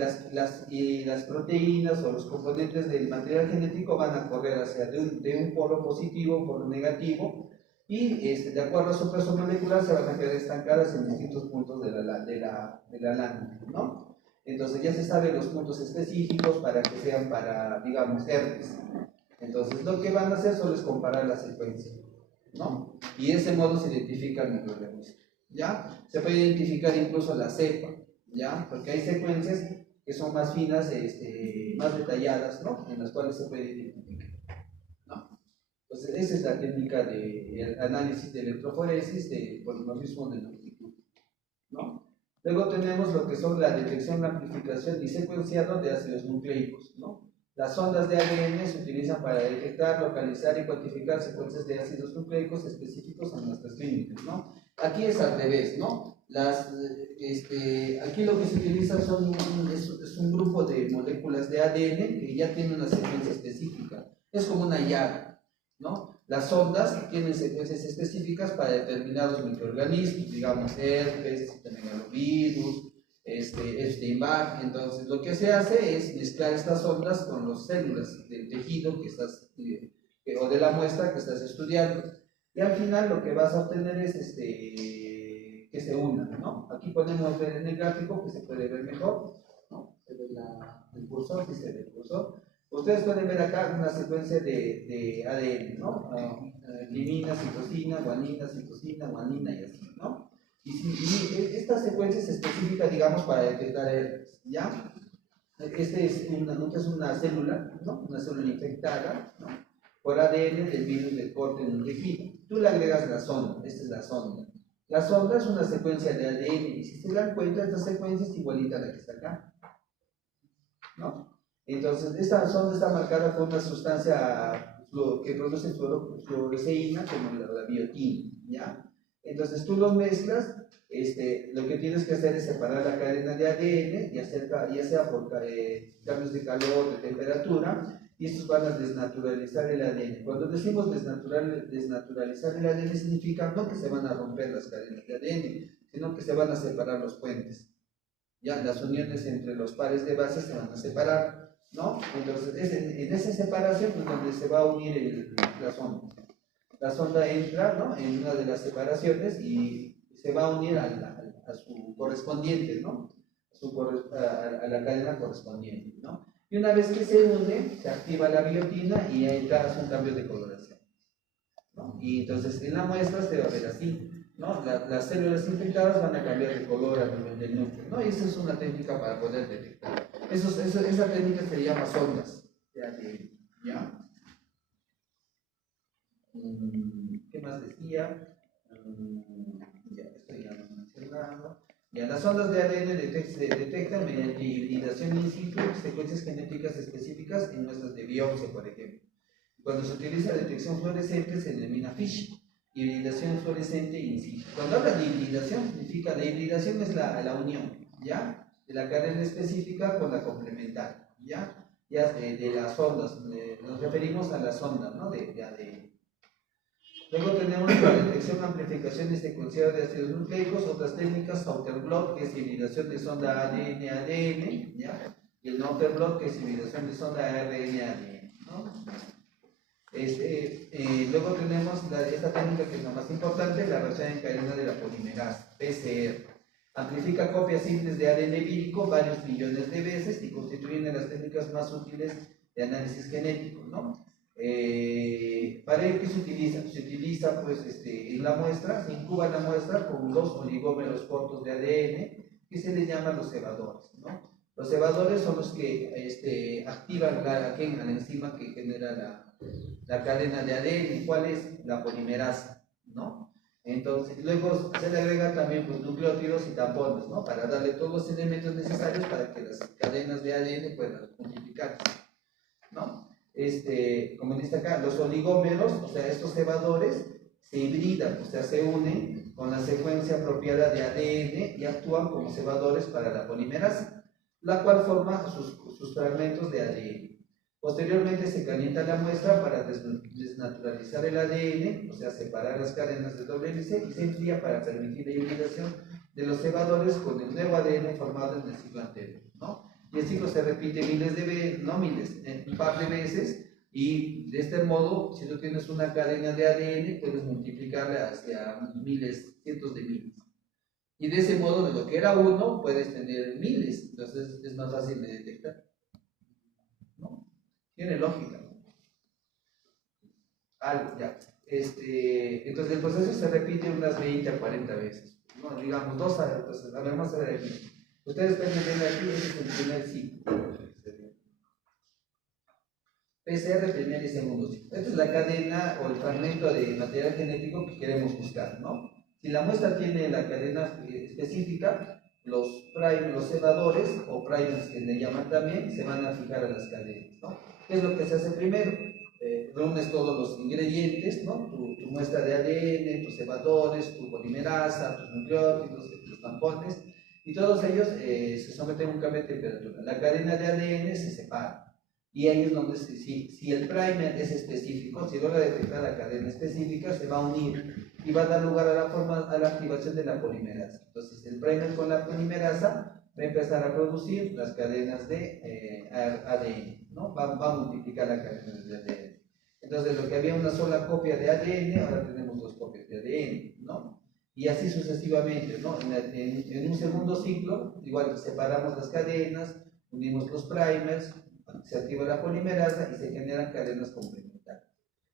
las proteínas o los componentes del material genético van a correr hacia de un polo positivo, un polo negativo, y de acuerdo a su peso molecular se van a quedar estancadas en distintos puntos de la lámina, ¿no? Entonces ya se saben los puntos específicos para que sean para, digamos, herpes. Entonces lo que van a hacer solo es comparar la secuencia, ¿no? Y de ese modo se identifica el microorganismo, ¿ya? Se puede identificar incluso la cepa, ¿ya? Porque hay secuencias que son más finas, más detalladas, ¿no? En las cuales se puede identificar, ¿no? Entonces esa es la técnica de análisis de electroforesis de polimorfismo de longitud, ¿no? Luego tenemos lo que son la detección, amplificación y secuenciado de ácidos nucleicos, ¿no? Las ondas de ADN se utilizan para detectar, localizar y cuantificar secuencias de ácidos nucleicos específicos en nuestras clínicas, ¿no? Aquí es al revés, ¿no? Aquí lo que se utiliza es un grupo de moléculas de ADN que ya tienen una secuencia específica. Es como una llave, ¿no? Las ondas tienen secuencias específicas para determinados microorganismos, digamos herpes, metagalovirus, Epstein-Barr. Entonces, lo que se hace es mezclar estas ondas con las células del tejido o de la muestra que estás estudiando. Y al final lo que vas a obtener es que se unan, ¿no? Aquí podemos ver en el gráfico que se puede ver mejor, ¿no? Se ve el cursor, sí se ve el cursor. Ustedes pueden ver acá una secuencia de ADN, ¿no? Limina, citosina, guanina, citosina, guanina y así, ¿no? Y esta secuencia es específica, digamos, para detectar herpes, ¿ya? Es una célula, ¿no? Una célula infectada, ¿no? Por ADN del virus del corte en un tejido. Tú le agregas la sonda, esta es la sonda. La sonda es una secuencia de ADN y si se dan cuenta, esta secuencia es igualita a la que está acá, ¿no? Entonces, esta sonda está marcada con una sustancia que produce fluoresceína, como la biotina, ¿ya? Entonces, tú los mezclas, lo que tienes que hacer es separar la cadena de ADN, ya sea por cambios de calor, de temperatura, y estos van a desnaturalizar el ADN. Cuando decimos desnaturalizar el ADN significa no que se van a romper las cadenas de ADN, sino que se van a separar los puentes. Ya las uniones entre los pares de bases se van a separar, ¿no? Entonces es en esa separación es donde se va a unir la sonda. La sonda entra, ¿no?, en una de las separaciones y se va a unir a su correspondiente, ¿no?, a la cadena correspondiente, ¿no? Y una vez que se une, se activa la biotina y ahí hace un cambio de coloración, ¿no? Y entonces en la muestra se va a ver así, ¿no? Las células infectadas van a cambiar de color a nivel del núcleo, ¿no? Y esa es una técnica para poder detectar. Esa técnica se llama sondas de ADN, ¿ya? ¿Qué más decía? Ya estoy mencionando. Ya, las ondas de ADN se detectan mediante hibridación in situ, secuencias genéticas específicas en muestras de biopsia, por ejemplo. Cuando se utiliza detección fluorescente se denomina FISH, hibridación fluorescente in situ. Cuando habla de hibridación, significa la hibridación es la unión, ¿ya?, de la cadena específica con la complementaria, ¿ya? Ya de las ondas, nos referimos a las ondas, ¿no?, de ADN. Luego tenemos la detección, amplificación y secuenciado de ácidos nucleicos, otras técnicas, outer blot, que es hibridación de sonda ADN-ADN, ¿ya? Y el outer blot, que es hibridación de sonda ARN-ADN, ¿no? Luego tenemos esta técnica que es la más importante, la reacción en cadena de la polimerasa, PCR. Amplifica copias simples de ADN vírico varios millones de veces y constituye una de las técnicas más útiles de análisis genético, ¿no? ¿Para ello qué se utiliza? Se utiliza, pues, en la muestra, se incuba la muestra con dos oligómeros cortos de ADN que se les llaman los cebadores, ¿no? Los cebadores son los que activan la enzima que genera la cadena de ADN. ¿Cuál es? La polimerasa, ¿no? Entonces, luego se le agrega también, pues, nucleótidos y tampones, ¿no?, para darle todos los elementos necesarios para que las cadenas de ADN puedan multiplicarse, ¿no? Como dice acá, los oligómeros, o sea, estos cebadores, se hibridan, o sea, se unen con la secuencia apropiada de ADN y actúan como cebadores para la polimerasa, la cual forma sus fragmentos de ADN. Posteriormente se calienta la muestra para desnaturalizar el ADN, o sea, separar las cadenas de doble hélice, y se enfría para permitir la hibridación de los cebadores con el nuevo ADN formado en el ciclo anterior, ¿no? Y el ciclo se repite miles de veces, no miles, un par de veces, y de este modo, si tú tienes una cadena de ADN, puedes multiplicarla hacia miles, cientos de miles. Y de ese modo, de lo que era uno, puedes tener miles, entonces es más fácil de detectar, ¿no? Tiene lógica. Algo, ya. Entonces el proceso se repite unas 20 a 40 veces, ¿no? Digamos, entonces, a ver, vamos a ver aquí. Ustedes pueden ver aquí, este es el primer ciclo. PCR, primer y segundo ciclo. Esta es la cadena o el fragmento de material genético que queremos buscar, ¿no? Si la muestra tiene la cadena específica, los cebadores o primers, que le llaman también, se van a fijar a las cadenas, ¿no? ¿Qué es lo que se hace primero? Reúnes todos los ingredientes, ¿no? Tu muestra de ADN, tus cebadores, tu polimerasa, tus nucleótidos, tus tampones, y todos ellos se someten a un cambio de temperatura. La cadena de ADN se separa. Y ahí es donde, si el primer es específico, si logra detectar la cadena específica, se va a unir y va a dar lugar a la activación de la polimerasa. Entonces, el primer con la polimerasa va a empezar a producir las cadenas de ADN, ¿no? Va a multiplicar la cadena de ADN. Entonces, lo que había una sola copia de ADN, ahora tenemos dos copias de ADN, ¿no? Y así sucesivamente, ¿no? En un segundo ciclo, igual separamos las cadenas, unimos los primers, se activa la polimerasa y se generan cadenas complementarias.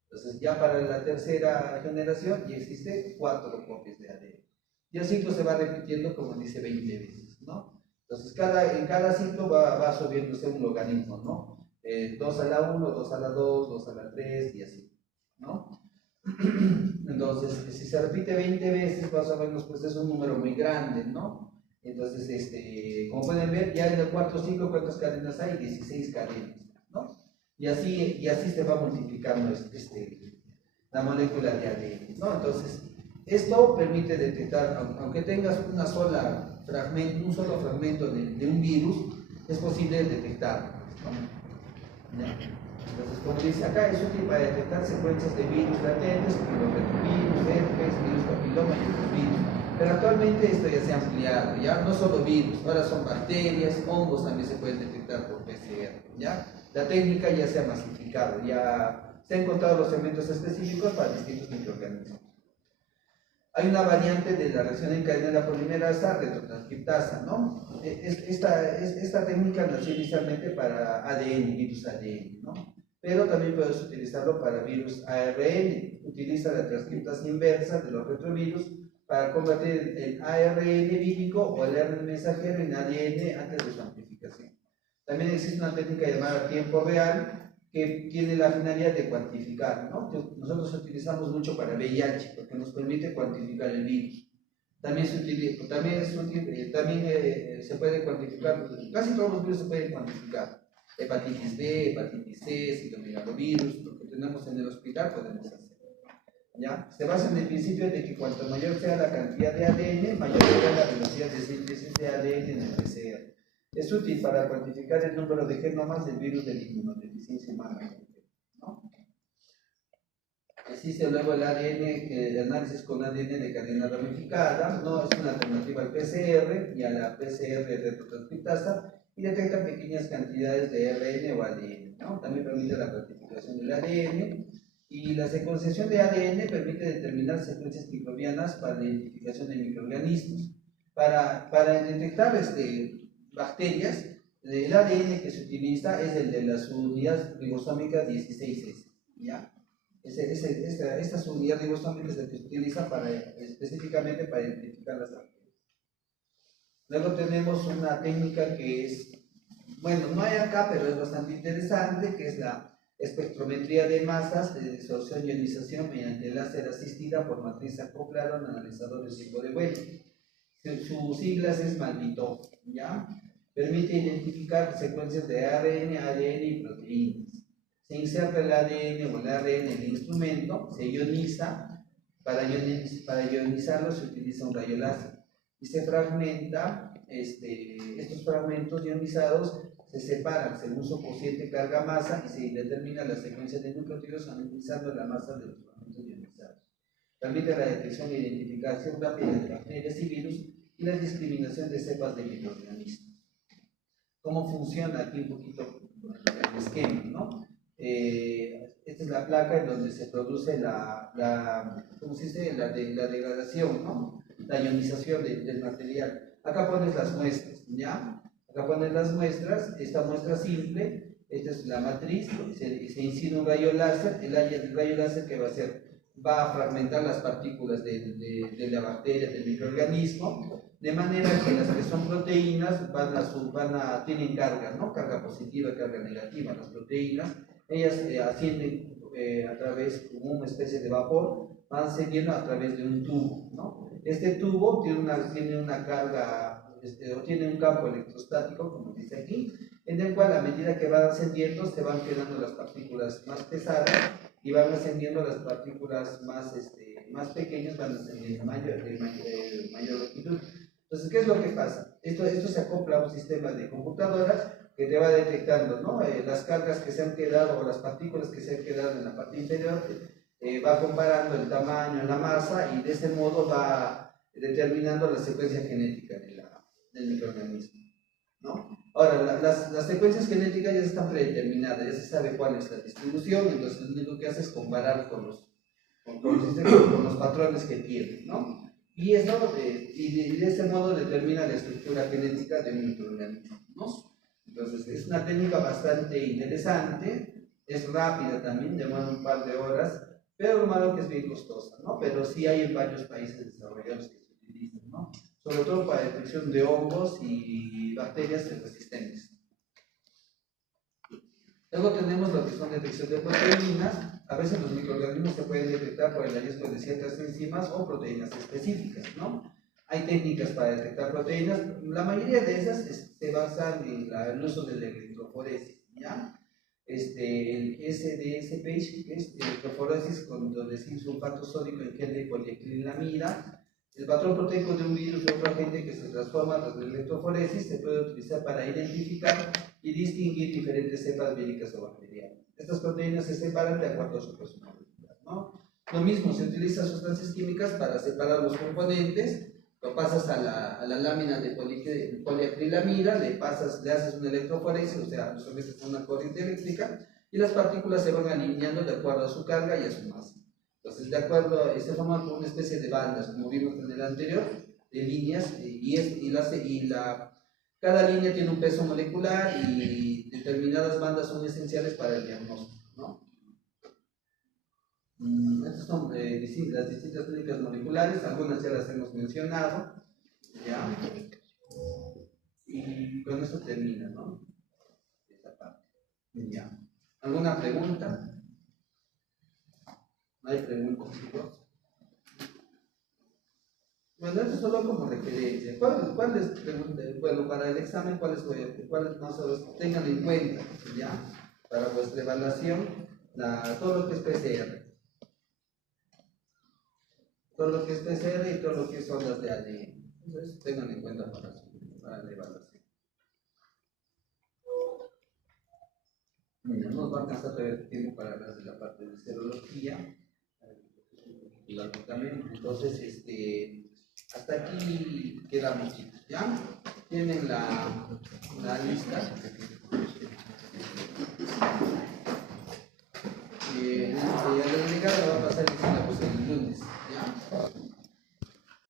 Entonces, ya para la tercera generación ya existe 4 copias de ADN. Y el ciclo se va repitiendo, como dice, 20 veces, ¿no? Entonces, en cada ciclo va subiéndose un logaritmo, ¿no? 2 a la 1, 2 a la 2, 2 a la 3 y así, ¿no? Entonces, si se repite 20 veces, más o menos, pues es un número muy grande, ¿no? Entonces, como pueden ver, ya en el cuarto ciclo, ¿cuántas cadenas hay? 16 cadenas, ¿no? Y así se va multiplicando la molécula de ADN, ¿no? Entonces, esto permite detectar, aunque tengas un solo fragmento de un virus, es posible detectarlo, ¿no? Entonces, como dice acá, es útil para detectar secuencias de virus latentes, como los retrovirus, herpes, virus papiloma y otros virus. Pero actualmente esto ya se ha ampliado, ya no solo virus, ahora son bacterias, hongos también se pueden detectar por PCR, ¿ya? La técnica ya se ha masificado, ya se han encontrado los segmentos específicos para distintos microorganismos. Hay una variante de la reacción en cadena de la polimerasa, retrotranscriptasa, ¿no? Esta técnica nació inicialmente para ADN, virus ADN, ¿no? Pero también puedes utilizarlo para virus ARN. Utiliza la transcriptasa inversa de los retrovirus para convertir el ARN vírico o el RNA mensajero en ADN antes de su amplificación. También existe una técnica llamada tiempo real que tiene la finalidad de cuantificar, ¿no? Nosotros utilizamos mucho para VIH porque nos permite cuantificar el virus. También se puede cuantificar, casi todos los virus se pueden cuantificar. Hepatitis B, hepatitis C, citomegalovirus, lo que tenemos en el hospital podemos hacer. ¿Ya? Se basa en el principio de que cuanto mayor sea la cantidad de ADN, mayor será la velocidad de síntesis de ADN en el PCR. Es útil para cuantificar el número de genomas del virus de la inmunodeficiencia humana, ¿no? Existe luego el ADN, el análisis con ADN de cadena ramificada, ¿no? Es una alternativa al PCR y a la PCR retrotranscriptasa y detecta pequeñas cantidades de RN o ADN, ¿no? También permite la cuantificación del ADN. Y la secuenciación de ADN permite determinar secuencias microbianas para la identificación de microorganismos. Para detectar bacterias, el ADN que se utiliza es el de las unidades ribosómicas 16S, ¿ya? Esta unidad ribosómica es la que se utiliza específicamente para identificar las bacterias. Luego tenemos una técnica que es, bueno, no hay acá, pero es bastante interesante, que es la espectrometría de masas de distorsión y ionización mediante láser asistida por matriz acoplada a un analizador de tipo de vuelo. Sus siglas es MALDI-TOF, ¿ya? Permite identificar secuencias de ARN, ADN y proteínas. Se inserta el ADN o el ARN en el instrumento, se ioniza. Para ionizarlo se utiliza un rayo láser y se fragmenta. Estos fragmentos ionizados se separan según su cociente carga-masa y se determina la secuencia de nucleótidos analizando la masa de los fragmentos ionizados. Permite la detección e identificación rápida de bacterias y virus y la discriminación de cepas de microorganismos. ¿Cómo funciona? Aquí un poquito el esquema, ¿no? Esta es la placa en donde se produce ¿cómo se dice? La degradación, ¿no? La ionización del material. Acá pones las muestras, ¿ya? Acá pones las muestras, esta muestra simple, esta es la matriz, se incide un rayo láser, el rayo láser que va a hacer, va a fragmentar las partículas de la bacteria, del microorganismo, de manera que las que son proteínas tienen carga, ¿no? Carga positiva, carga negativa. Las proteínas, ellas ascienden a través, como una especie de vapor, van ascendiendo a través de un tubo, ¿no? Este tubo tiene una carga, o tiene un campo electrostático, como dice aquí, en el cual a medida que van ascendiendo se van quedando las partículas más pesadas y van ascendiendo las partículas más pequeñas, van ascendiendo de mayor longitud. Entonces, ¿qué es lo que pasa? Esto se acopla a un sistema de computadoras que te va detectando, ¿no? Las cargas que se han quedado o las partículas que se han quedado en la parte inferior, va comparando el tamaño, la masa y de ese modo va determinando la secuencia genética del microorganismo, ¿no? Ahora, las secuencias genéticas ya están predeterminadas, ya se sabe cuál es la distribución, entonces lo único que hace es comparar con los patrones que tiene, ¿no? Y de ese modo determina la estructura genética de un microorganismo, ¿no? Entonces es una técnica bastante interesante, es rápida también, demora un par de horas, pero lo malo que es bien costosa, ¿no? Pero sí hay en varios países desarrollados que se utilizan, ¿no? Sobre todo para detección de hongos y bacterias resistentes. Luego tenemos lo que son detección de proteínas. A veces los microorganismos se pueden detectar por el hallazgo de ciertas enzimas o proteínas específicas, ¿no? Hay técnicas para detectar proteínas. La mayoría de esas se basan en el uso de la electroforesis, ¿ya? El SDS-PAGE, que es electroforesis donde se sulfato sódico en gel de poliacrilamida. El patrón proteico de un virus o otro agente que se transforma tras la electroforesis se puede utilizar para identificar y distinguir diferentes cepas víricas o bacterianas. Estas proteínas se separan de acuerdo a su personalidad, ¿no? Lo mismo, se utilizan sustancias químicas para separar los componentes. Lo pasas a la lámina de poliacrilamida, le haces una electroforesis, o sea, lo sometes a una corriente eléctrica y las partículas se van alineando de acuerdo a su carga y a su masa. Entonces, de acuerdo, se forman como una especie de bandas, como vimos en el anterior, de líneas, cada línea tiene un peso molecular y determinadas bandas son esenciales para el diagnóstico, ¿no? Estas son las distintas técnicas moleculares, algunas ya las hemos mencionado, ¿ya? Y con eso termina, ¿no? Esta parte. ¿Ya? ¿Alguna pregunta? ¿No hay preguntas, chicos? Bueno, esto es solo como referencia. ¿Cuáles preguntas? Bueno, para el examen, ¿cuáles no tengan en cuenta, ¿ya? Para vuestra evaluación, todo lo que es PCR. Todo lo que es PCR y todo lo que son las de ADN. Entonces, tengan en cuenta para la evaluación. Mira, nos va a alcanzar el tiempo para hablar de la parte de serología. También, entonces, hasta aquí quedamos, ¿ya? Tienen la lista. La delegada va a pasar el lunes, ¿ya?